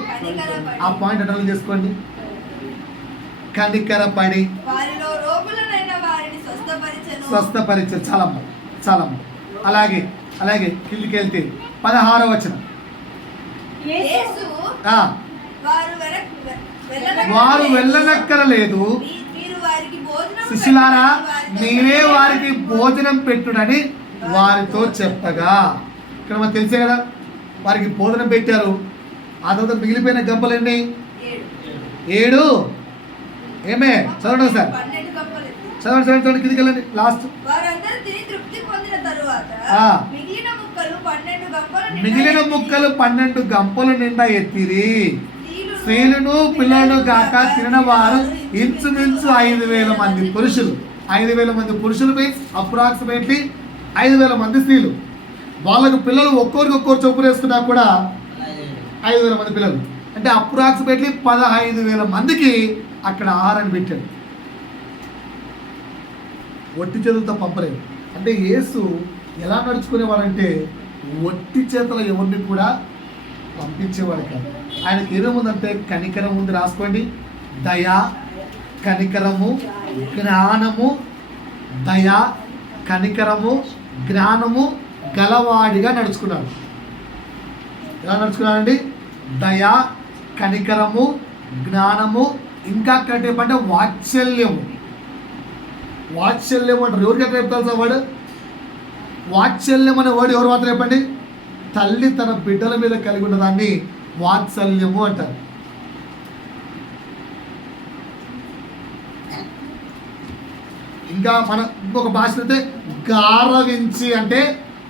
ఆ పాయింట్ అర్థం చేసుకోండి. కనికరపడి వారిలో రోగులనైన వారిని స్వస్థపరిచారు. చాలా అలాగే కిందికి వెళ్తే 16వ వచనం. వారు వెళ్ళనక్కరలేదు, శిష్యులారా మీరే వారికి భోజనం పెట్టుడని వారితో చెప్పగా. ఇక్కడ మనకు తెలిసే కదా, వారికి భోజనం పెట్టారు. ఆ తర్వాత మిగిలిపోయిన గంపలన్నీ 7. ఏమే చదవండి సార్, చదవండి కిందికి వెళ్ళండి. లాస్ట్ మిగిలిన ముక్కలు 12 గంపలు నిండా ఎత్తిరి. స్త్రీలను పిల్లలను గాక తిన వారు ఇంచుమించు 5,000 మంది పురుషులు. 5,000 మంది పురుషులు మీన్స్ అప్రాక్సిమేట్లీ 5,000 మంది స్త్రీలు. వాళ్ళకు పిల్లలు ఒక్కొక్కరు చొప్పున వేసుకున్నా కూడా 5,000 మంది పిల్లలు. అంటే అప్రాక్సిమేట్లీ 15,000 మందికి అక్కడ ఆహారాన్ని పెట్టాడు. ఒట్టి చేతులతో పంపలేదు. అంటే యేసు ఎలా నడుచుకునేవాడంటే ఒట్టి చేతుల ఎవరిని కూడా పంపించేవాడు కాదు. ఆయనకి ఏమేముందంటే కనికరం ఉంది. రాసుకోండి. దయ, కనికరము, జ్ఞానము. దయ, కనికరము, జ్ఞానము గలవాడిగా నడుచుకున్నాడు. ఎలా నడుచుకున్నాడండి? దయ, కనికరము, జ్ఞానము, ఇంకా కట్టేపంటే వాత్సల్యము. వాత్సల్యం అంటారు. ఎవరికి ఎక్కడ చెప్తారు వాడు? వాత్సల్యం అనే వర్డ్ ఎవరు మాత్రం చెప్పండి? తల్లి తన బిడ్డల మీద కలిగి ఉన్న దాన్ని వాత్సల్యము అంటారు. ఇంకా మన ఇంకొక భాష అయితే గారవించి, అంటే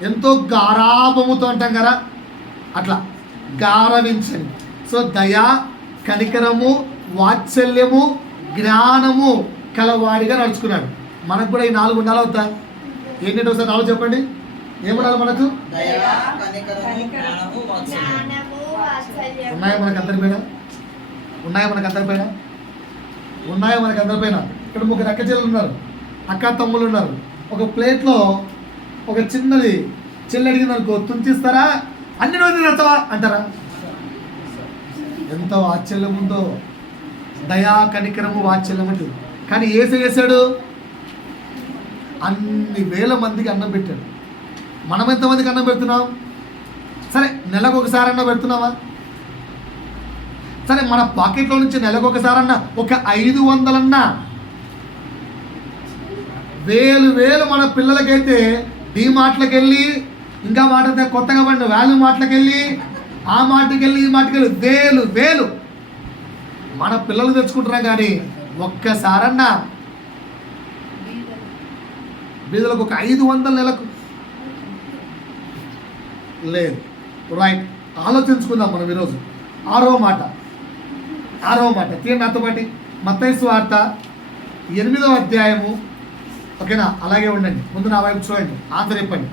ఎంతో గారాభముతో అంటాం కదా, అట్లా గారవించని. సో దయా, కనికరము, వాత్సల్యము, జ్ఞానము కలవాడిగా నడుచుకున్నాడు. మనకు కూడా ఈ 4 ఉండాలి. అవుతా ఏంటంటే ఒకసారి 4 చెప్పండి. ఏముండాలి మనకు? ఉన్నాయా మనకు అందరిపైన? ఇక్కడ 3 అక్క చెల్లెలు ఉన్నారు, అక్క తమ్ముళ్ళు ఉన్నారు. ఒక ప్లేట్లో ఒక చిన్నది చెల్లి అడిగింది అనుకో, తుంచిస్తారా? అన్ని రోజులు తిడతావా అంటారా? ఎంత వాత్సల్యం ఉందో. దయా, కనికరము, వాత్సల్యం ఉంటుంది. కానీ ఏసు చేశాడు? అన్ని వేల మందికి అన్నం పెట్టాడు. మనం ఎంతమందికి అన్నం పెడుతున్నాం? సరే నెలకు ఒకసారి అన్నం పెడుతున్నామా? సరే మన పాకెట్లో నుంచి నెలకు ఒకసారన్నా ఒక 500 అన్నా, వేలు మన పిల్లలకైతే డీమార్ట్లకు వెళ్ళి, ఇంకా మాట కొత్తగా పడిన వాల్యూ మార్ట్లకు వెళ్ళి, ఆ మాటకి వెళ్ళి ఈ మాటకి వెళ్ళి వేలు మన పిల్లలు తెచ్చుకుంటున్నాం. కానీ ఒక్కసారన్నా బీదలకు ఒక 500 నెలకు లేదు. రైట్, ఆలోచించుకుందాం మనం ఈరోజు. ఆరవ మాట తీయండి నాతో పాటు. మత్తయి సువార్త 8వ అధ్యాయము. ఓకేనా, అలాగే ఉండండి. ముందు నా వైపు చూడండి, ఆన్సర్ చెప్పండి.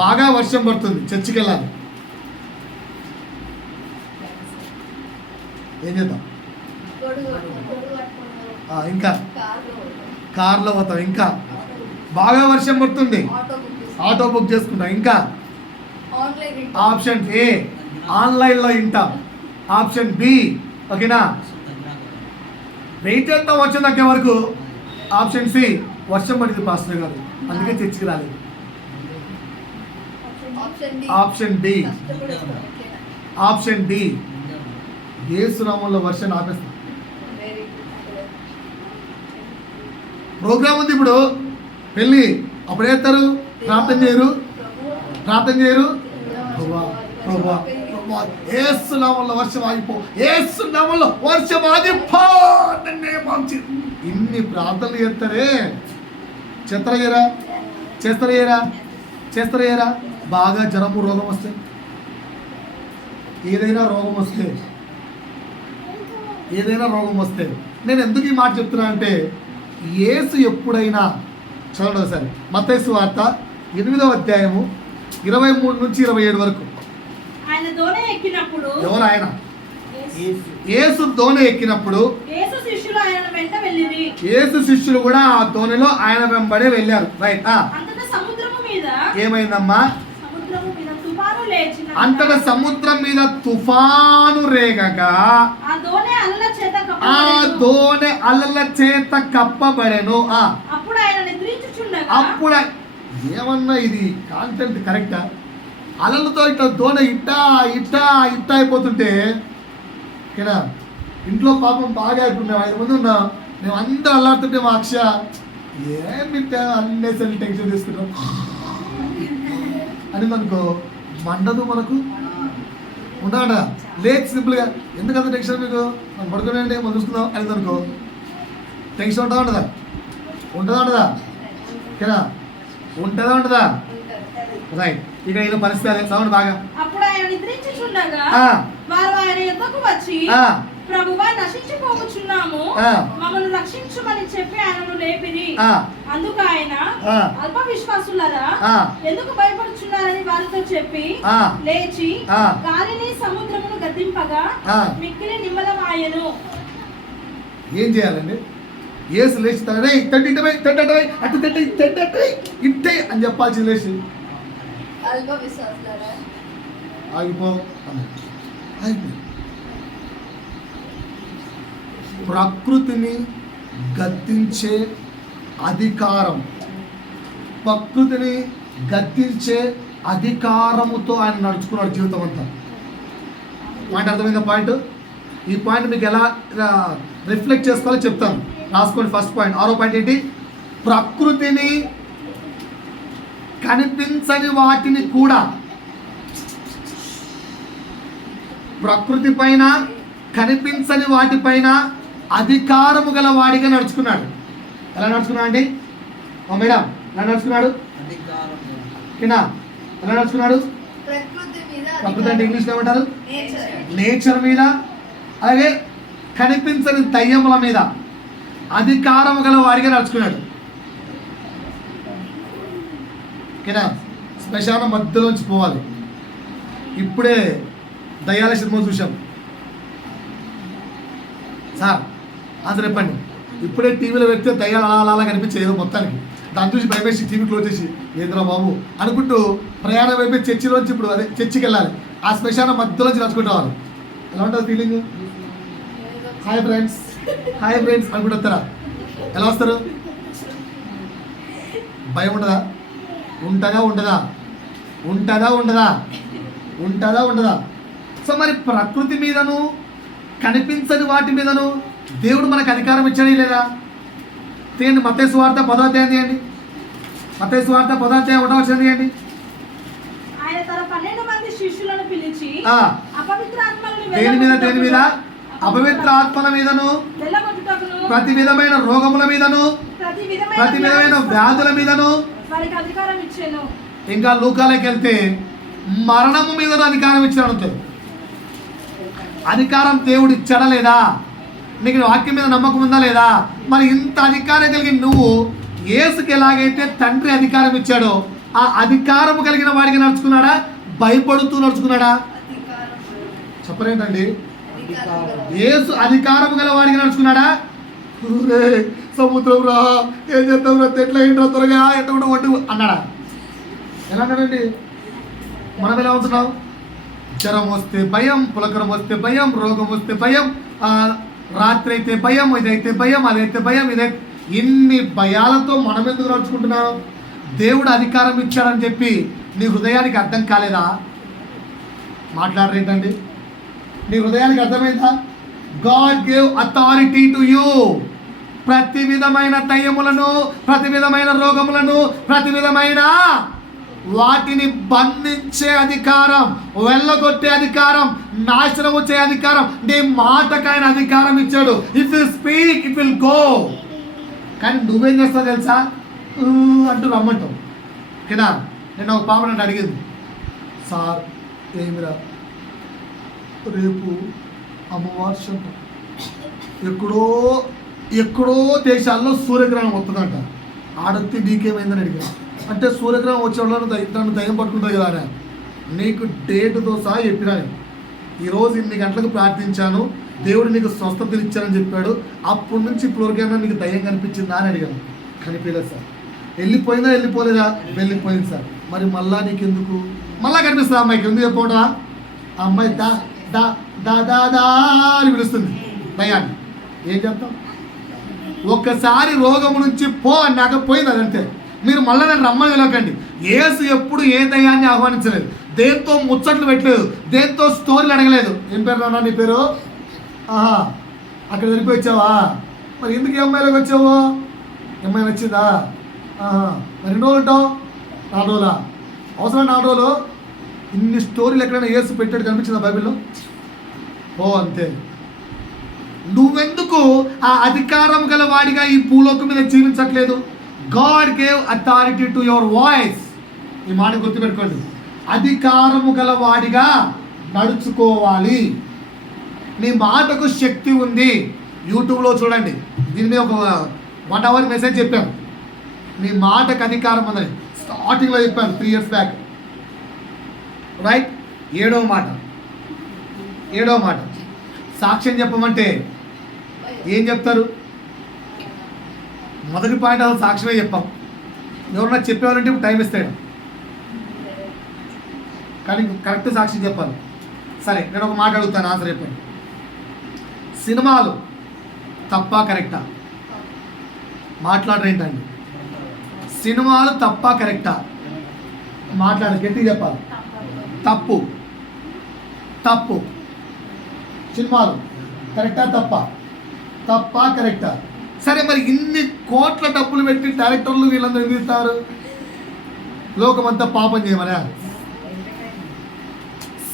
బాగా వర్షం పడుతుంది, చర్చికి వెళ్ళాలి. ఏం చేద్దాం? ఇంకా కార్లో పోతాం. ఇంకా బాగా వర్షం పడుతుంది, ఆటో బుక్ చేసుకుంటాం. ఇంకా ఆప్షన్ ఏ ఆన్లైన్లో వింటాం. ఆప్షన్ బి ఓకేనా వెయిట్ చేద్దాం వర్షం తగ్గే వరకు. ఆప్షన్ సి వర్షం పడింది పాస్టర్ గారు అందుకే చర్చికి రాలేదు. ఆప్షన్ డి యేసు నామములో వర్షం ఆపేస్తాం. ప్రోగ్రామ్ ఉంది ఇప్పుడు, పెళ్ళి అప్పుడు వేస్తారు. ప్రార్థన చేయరు యేసు నామములో వర్షం ఆగిపో, యేసు నామములో వర్షం ఆగిపో. ఇన్ని ప్రార్థనలు చేస్తారా బాగా జ్వరము రోగం వస్తే, ఏదైనా రోగం వస్తే నేను ఎందుకు ఈ మాట చెప్తున్నా అంటే, యేసు ఎప్పుడైనా చదవండి ఒకసారి. మత్తయి సువార్త 8వ అధ్యాయము 23 నుంచి 27 వరకు. ఎవరు ఆయన? యేసు దోణి ఎక్కినప్పుడు యేసు శిష్యులు కూడా ఆ దోణిలో ఆయన వెంబడే వెళ్ళారు. రైట్. ఏమైందమ్మా? అంతట సముద్రం మీద తుఫాను రేగగా ఆ దోణి అలల చేత కప్పబడెను. అప్పుడు ఏమన్నా ఇది కాంటెంట్ కరెక్టా? అలలతో ఇట్లా దోణి ఇట్టా అయిపోతుంటే ఓకేనా, ఇంట్లో పాపం బాగా ఇప్పుడు మేము 5 మంది ఉన్నాం, మేము అందరూ అల్లాడుతుంటే మా అక్ష ఏమిటా అన్నేసరి టెన్షన్ తీసుకుంటాం అని అనుకో, మండదు మనకు. ఉంటాడా లేచి సింపుల్గా ఎందుకంత టెన్షన్ మీకు, మనం పడుకునేండి మనం చూసుకుందాం అని అనుకో, టెన్షన్ ఉంటుందా? ఓకేనా, ఉంటుందా? రైట్. ఇక ఇలా పరిస్థితి సౌండ్ బాగా. అప్పుడు ఆయన నిద్రించుచుండగా వారు ఆయన యొద్దకు వచ్చి, ప్రభువా నశించిపోవచ్చున్నాము, మమ్మల్ని రక్షించుమని చెప్పి ఆయనను లేపిరి. అందుకు ఆయన, అల్ప విశ్వాసులారా ఎందుకు భయపడుచున్నారని వారితో చెప్పి లేచి గాలిని సముద్రమును గద్దింపగా మిక్కిలి నిమ్మలమాయెను. ఏం చేయాలండి? యేసు లేచి ఇట్టే అని చెప్పాల్సింది. లేచి ఆగిపో. ప్రకృతిని గద్దించే అధికారముతో ఆయన నడుచుకున్నాడు జీవితం అంతా. పాయింట్ అర్థమైందా? పాయింట్ ఈ పాయింట్ మీకు ఎలా రిఫ్లెక్ట్ చేసుకోవాలో చెప్తాను, రాసుకోండి. ఫస్ట్ పాయింట్, 6వ పాయింట్ ఏంటి? ప్రకృతిని కనిపించని వాటిని కూడా, ప్రకృతి పైన కనిపించని వాటిపైన అధికారము గల వాడిగా నడుచుకున్నాడు. ఎలా నడుచుకున్నాడు అండి? మేడం ఎలా నడుచుకున్నాడు? ఎలా నడుచుకున్నాడు? ప్రకృతి అంటే ఇంగ్లీష్లో ఏమంటారు? నేచర్ మీద, అలాగే కనిపించని దయ్యముల మీద అధికారము గల వాడిగా నడుచుకున్నాడు. ఓకేనా, శ్మశానం మధ్యలోంచి పోవాలి. ఇప్పుడే దయ్యాల సినిమా చూసాం సార్, ఆన్సర్ చెప్పండి. ఇప్పుడే టీవీలో పెడితే దయ్యాలు అలా కనిపించేది ఏదో మొత్తానికి, దాని చూసి భయపేసి టీవీ క్లోజ్ చేసి ఏంద్రా బాబు అనుకుంటూ ప్రయాణం అయిపోయి చర్చిలోంచి ఇప్పుడు అదే చర్చికి వెళ్ళాలి. ఆ శ్మశానం మధ్యలోంచి నడుచుకుంటావాలి. ఎలా ఉంటుంది ఫీలింగ్? హాయ్ ఫ్రెండ్స్ అనుకుంటూ వస్తారా? ఎలా వస్తారు? భయం ఉంటుందా? ఉంటుందా? సో మరి ప్రకృతి మీదను కనిపించని వాటి మీదను దేవుడు మనకు అధికారం ఇచ్చాడు లేదా? తీయండి మత్తయి సువార్త 10వ అధ్యాయం తీయండి. మత్తయి సువార్త 10వ అధ్యాయం 1వ వచనం తీయండి. ఆయన తన 12 మంది శిష్యులను పిలిచి దేని మీద? అపవిత్ర ఆత్మల మీదను, ప్రతి విధమైన రోగముల మీదను, ప్రతి విధమైన వ్యాధుల మీదను వారికి అధికారం ఇచ్చాను. ఇంకా లూకాలోకి వెళ్తే మరణము మీద అధికారం ఇచ్చాడు. అధికారం దేవుడు ఇచ్చాడా లేదా? నీకు వాక్యం మీద నమ్మకం ఉందా లేదా? మరి ఇంత అధికారం కలిగిన నువ్వు యేసుకి ఎలాగైతే తండ్రి అధికారం ఇచ్చాడో ఆ అధికారం కలిగిన వాడికి నడుచుకున్నాడా? భయపడుతూ నడుచుకున్నాడా? చెప్పలేంటండి. యేసు అధికారం గల వాడికి నడుచుకున్నాడా? సముద్రం రా, ఏం చేద్దాం రా, ఎట్లా ఏంట్రా, త్వరగా ఎట్లా కూడా ఒడ్డు అన్నాడా? ఎలా అన్నాడండి? మనం ఎలా ఉంటున్నాం? జ్వరం వస్తే భయం, పులకరం వస్తే భయం, రోగం వస్తే భయం, రాత్రి అయితే భయం, ఇదైతే భయం, అదైతే భయం, ఇదైతే ఇన్ని భయాలతో మనం ఎందుకు నడుచుకుంటున్నాం? దేవుడు అధికారం ఇచ్చాడని చెప్పి నీ హృదయానికి అర్థం కాలేదా? మాట్లాడరేంటండి? నీ హృదయానికి అర్థమైందా? God gave authority to you. ప్రతి విధమైన దయ్యములను, ప్రతి విధమైన రోగములను, ప్రతి విధమైన వాటిని బంధించే అధికారం, వెళ్ళగొట్టే అధికారం, నాశనం వచ్చే అధికారం నీ మాటకైన అధికారం ఇచ్చాడు. If you speak it will go. కానీ నువ్వేం చేస్తావు తెలుసా? అంటూ రమ్మంటావు కదా. నేను ఒక పాప నన్ను అడిగింది, సార్ ఏమిరా రేపు అమ్మవారి శంతం ఎక్కడో ఎక్కడో దేశాల్లో సూర్యగ్రహణం వస్తుందంట, ఆడొత్తి నీకేమైందని అడిగాను. అంటే సూర్యగ్రహణం వచ్చేవాళ్ళు నన్ను దయ్యం పట్టుకుంటుంది కదా అని నీకు డేటుతో సహా చెప్పినాను. ఈరోజు ఇన్ని గంటలకు ప్రార్థించాను, దేవుడు నీకు స్వస్థతలు ఇచ్చారని చెప్పాడు, అప్పటి నుంచి ఇప్పటివరకైనా నీకు దయ్యం కనిపించిందా అని అడిగాను. కనిపించలేదు సార్. వెళ్ళిపోయిందా? వెళ్ళిపోలేదా? వెళ్ళిపోయింది సార్. మరి మళ్ళా నీకు ఎందుకు? మళ్ళా కనిపిస్తుంది అమ్మాయికి. ఎందుకు చెప్పకుండా ఆ అమ్మాయి దా దా దా దా దా అని పిలుస్తుంది దయ్యాన్ని. ఏం చెప్తాం? ఒక్కసారి రోగము నుంచి పో అన్నాక పోయింది, అదంతే. మీరు మళ్ళీ నన్ను రమ్మని వెళ్ళకండి. యేసు ఎప్పుడు ఏ దయ్యాన్ని ఆహ్వానించలేదు, దేంతో ముచ్చట్లు పెట్టలేదు, దేంతో స్టోరీలు అడగలేదు. ఏం పేరు నాన్న నీ పేరు? అక్కడ వెళ్ళిపోయి వచ్చావా? మరి ఎందుకు ఈ అమ్మాయిలోకి వచ్చావు? అమ్మాయి నచ్చిందా? మరి ఎన్ని రోజులు ఉంటావు? 4 రోజులా? అవసరం 4 రోజులు? ఇన్ని స్టోరీలు ఎక్కడైనా యేసు పెట్టాడు కనిపించిందా బైబిల్లో? ఓ అంతే. నువ్వెందుకు ఆ అధికారం గల వాడిగా ఈ భూలోకం మీద జీవించట్లేదు? God gave authority to your voice. ఈ మాట గుర్తుపెట్టుకోండి. అధికారము గల వాడిగా నడుచుకోవాలి. నీ మాటకు శక్తి ఉంది. యూట్యూబ్లో చూడండి, దీని మీద ఒక 1 hour మెసేజ్ చెప్పాను. నీ మాటకు అధికారం ఉందని స్టార్టింగ్లో చెప్పాను 3 years బ్యాక్. రైట్. 7వ మాట సాక్ష్యం చెప్పమంటే ఏం చెప్తారు? మొదటి పాయింట్ అసలు సాక్ష్యమే చెప్పాం. ఎవరన్నా చెప్పేవారంటే టైం ఇస్తాడు, కానీ కరెక్ట్ సాక్ష్యం చెప్పాలి. సరే, నేను ఒక మాట అడుగుతాను, ఆన్సర్ చెప్పండి. సినిమాలు తప్పా కరెక్టా? మాట్లాడరేంటండి? సినిమాలు తప్పా కరెక్టా? మాట్లాడ, గట్టిగా చెప్పాలి. తప్పు. తప్పు. సినిమాలు కరెక్టా తప్పా? తప్పా కరెక్టా? సరే, మరి ఇన్ని కోట్ల డబ్బులు పెట్టి డైరెక్టర్లు వీళ్ళందరూ ఎందుకు ఇస్తారు? లోకమంతా పాపం చేయమరా?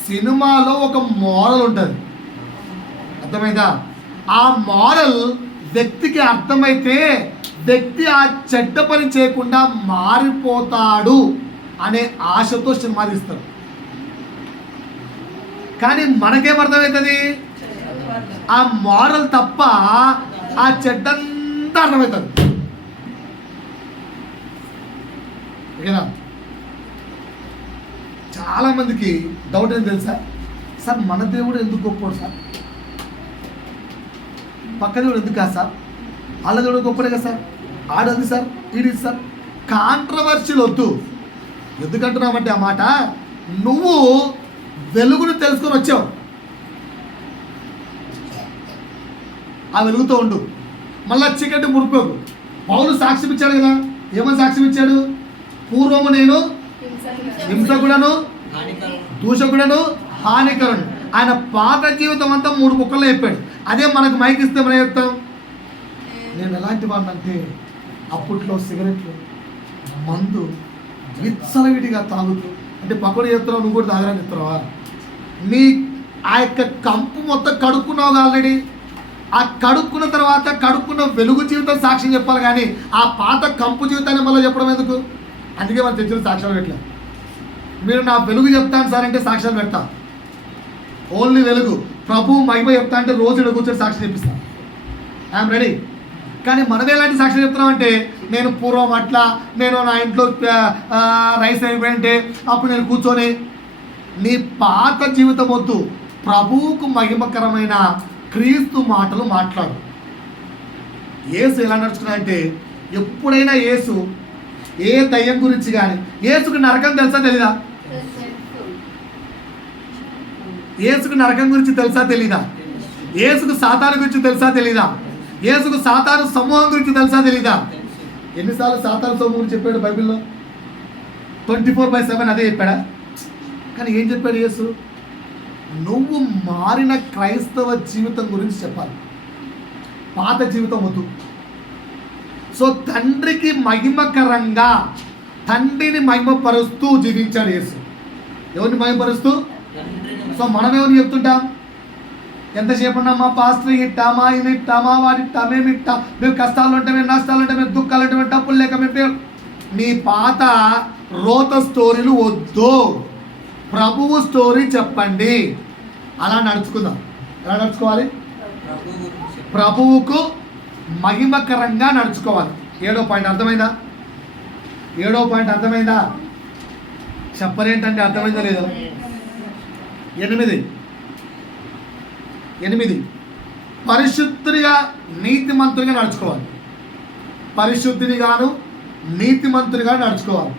సినిమాలో ఒక మోరల్ ఉంటుంది, అర్థమైందా? ఆ మోరల్ వ్యక్తికి అర్థమైతే వ్యక్తి ఆ చెడ్డ పని చేయకుండా మారిపోతాడు అనే ఆశతో సినిమా తీస్తారు. కానీ మనకేం అర్థమవుతుంది? ఆ మోరల్ తప్ప ఆ చెడ్డంతా అర్థమవుతుంది. ఓకేనా? చాలామందికి డౌట్ ఏం తెలుసా? సార్ మన దేవుడు ఎందుకు గొప్పడు సార్? పక్క దేవుడు ఎందుకు కాదు సార్? వాళ్ళ దేవుడు గొప్పడే కదా సార్? ఆడది సార్, ఈడి సార్. కాంట్రవర్షియల్ వద్దు. ఎందుకంటున్నామంటే ఆ మాట, నువ్వు వెలుగును తెలుసుకొని వచ్చావు, ఆ వెలుగుతో ఉండు. మళ్ళీ చీకటి మురిపోకు. పౌలు సాక్ష్యం ఇచ్చాడు కదా, ఏమని సాక్ష్యం ఇచ్చాడు? పూర్వము నేను హింసకుడను, దూషకుడను, హానికరుడు. ఆయన పాత జీవితం అంతా 3 ముక్కల్లో చెప్పాడు. అదే మనకు మైక్ ఇస్తే మనం చెప్తాం. నేను ఎలాంటి వాడిని అంటే అప్పట్లో సిగరెట్లు, మందు విచ్చలవిడిగా తాగుతూ, అంటే పక్కన చెప్తున్నావు, నువ్వు కూడా తాగడానికి చెప్తున్నావా? నీ ఆ యొక్క కంపు మొత్తం కడుక్కున్నావు ఆల్రెడీ. ఆ కడుక్కున్న తర్వాత కడుక్కున్న వెలుగు జీవితం సాక్ష్యం చెప్పాలి, కానీ ఆ పాత కంపు జీవితాన్ని మళ్ళీ చెప్పడం ఎందుకు? అందుకే మనం తెచ్చిన సాక్ష్యాలు పెట్టలే. మీరు నా వెలుగు చెప్తాను సార్ అంటే సాక్ష్యాలు పెడతా. ఓన్లీ వెలుగు. ప్రభు మహిమ చెప్తా అంటే రోజు ఇక్కడ కూర్చొని సాక్షి చెప్పిస్తాను. I'm ready. కానీ మనం ఎలాంటి సాక్షి చెప్తున్నాం అంటే, నేను పూర్వం అట్లా, నేను నా ఇంట్లో రైస్ అయిపోయింటే అప్పుడు నేను కూర్చొని, నీ పాత జీవితం వద్దు, ప్రభువుకు మహిమకరమైన క్రీస్తు మాటలు మాట్లాడు. యేసు ఎలా నడుచుకున్నాడంటే, ఎప్పుడైనా యేసు ఏ దయ్యం గురించి కానీ, యేసుకు నరకం తెలుసా తెలీదా? యేసుకు నరకం గురించి తెలుసా తెలీదా? యేసుకు సాతాను గురించి తెలుసా తెలీదా? యేసుకు సాతాను సమూహం గురించి తెలుసా తెలీదా? ఎన్నిసార్లు సాతాను సమూహం గురించి చెప్పాడు బైబిల్లో? 24/7 అదే చెప్పాడా? కానీ ఏం చెప్పాడు యేసు? నువ్వు మారిన క్రైస్తవ జీవితం గురించి చెప్పాలి, పాత జీవితం వద్దు. సో తండ్రికి మహిమకరంగా, తండ్రిని మహిమపరుస్తూ జీవించాడు యేసు. ఎవరిని మహిమపరుస్తూ? సో మనం ఎవరిని చెప్తుంటాం? ఎంతసేపు ఉన్నా మా పాస్టర్ ఇట్టామా, ఇది ఇట్టామా, వాడి ఇట్టా, మేము ఇట్టా, మేము కష్టాలు ఉంటాం, మేము నష్టాలు ఉంటాం, మేము దుఃఖాలు ఉంటాం, మేము డబ్బులు లేక మేము. నీ పాత రోత స్టోరీలు వద్దు, ప్రభువు స్టోరీ చెప్పండి. అలా నడుచుకుందాం. ఎలా నడుచుకోవాలి? ప్రభువుకు మహిమకరంగా నడుచుకోవాలి. 7వ పాయింట్ అర్థమైందా? 7వ పాయింట్ అర్థమైందా? చెప్పరేంటంటే అర్థమైందా లేదా? 8 పరిశుద్ధిగా నీతిమంతుడిగా నడుచుకోవాలి. పరిశుద్ధినిగాను నీతిమంతుడిగా నడుచుకోవాలి.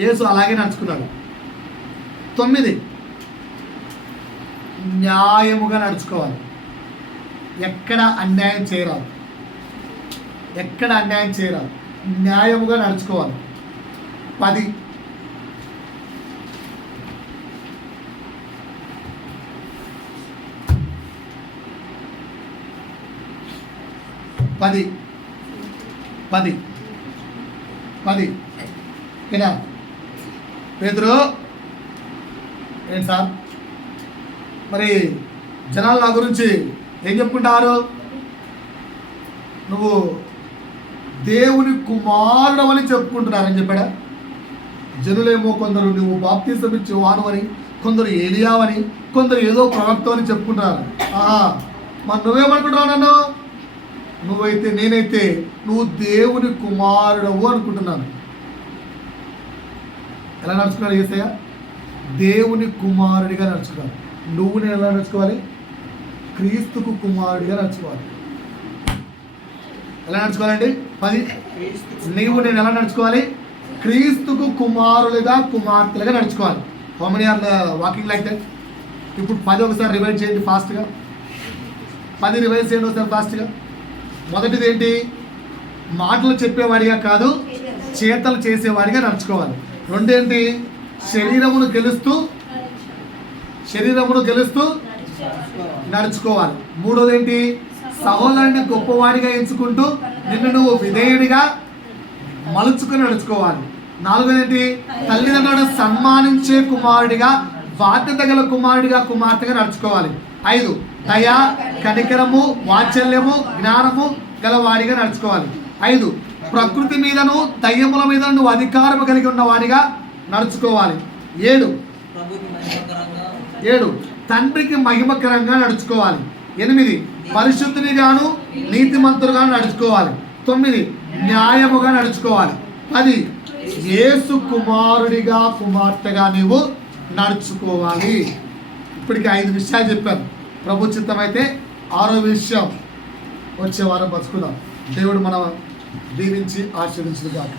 యేసు అలాగే నడుచుకున్నాడు. 9 న్యాయముగా నడుచుకోవాలి. ఎక్కడ అన్యాయం చేయరాదు, ఎక్కడ అన్యాయం చేయరాదు, న్యాయముగా నడుచుకోవాలి. 10 ఏనా పేతురు? ఏంటి సార్ మరి జనాలు నా గురించి ఏం చెప్పుకుంటారు? నువ్వు దేవుని కుమారుడు అని చెప్పుకుంటున్నారని చెప్పాడా? జనులేమో కొందరు నువ్వు బాప్తిసం ఇచ్చే వాను అని, కొందరు ఏలియావని, కొందరు ఏదో ప్రవక్త అని చెప్పుకుంటున్నారు. మరి నువ్వేమనుకుంటున్నావు? నన్ను నువ్వైతే, నేనైతే నువ్వు దేవుని కుమారుడవు అనుకుంటున్నాను. ఎలా నడుచుకోవాలి యేసయ్య? దేవుని కుమారుడిగా నడుచుకోవాలి. నువ్వు నేను ఎలా నడుచుకోవాలి? క్రీస్తుకు కుమారుడిగా నడుచుకోవాలి. ఎలా నడుచుకోవాలండి? 10 నీవు నేను ఎలా నడుచుకోవాలి? క్రీస్తుకు కుమారులుగా, కుమార్తెలుగా నడుచుకోవాలి. How many are walking like that? ఇప్పుడు 10 ఒకసారి రివైజ్ చేయండి ఫాస్ట్గా. 10 రివైజ్ చేయండి ఒకసారి ఫాస్ట్గా. మొదటిది ఏంటి? మాటలు చెప్పేవాడిగా కాదు, చేతలు చేసేవాడిగా నడుచుకోవాలి. రెండేంటి? శరీరమును గెలుస్తూ నడుచుకోవాలి. మూడోది ఏంటి? సహోదరుని గొప్పవాడిగా ఎంచుకుంటూ నిన్ను నువ్వు విధేయుడిగా మలుచుకుని నడుచుకోవాలి. నాలుగోది ఏంటి? తల్లిదండ్రులను సన్మానించే కుమారుడిగా, బాధ్యత గల కుమారుడిగా, కుమార్తెగా నడుచుకోవాలి. 5 దయ, కనికరము, వాత్సల్యము, జ్ఞానము గలవాడిగా నడుచుకోవాలి. 5 ప్రకృతి మీదను దయ్యముల మీద నువ్వు అధికారము కలిగి ఉన్నవాడిగా నడుచుకోవాలి. 7 తండ్రికి మహిమకరంగా నడుచుకోవాలి. 8 పరిశుద్ధినిగాను నీతిమంతులుగా నడుచుకోవాలి. 9 న్యాయముగా నడుచుకోవాలి. 10 యేసు కుమారుడిగా, కుమార్తెగా నీవు నడుచుకోవాలి. ఇప్పటికి 5 విషయాలు చెప్పాను. ప్రభు చిత్తమైతే 6వ విషయం వచ్చే వారం పంచుకుందాం. దేవుడు మనం దీవించి ఆశీర్వదించుగాక.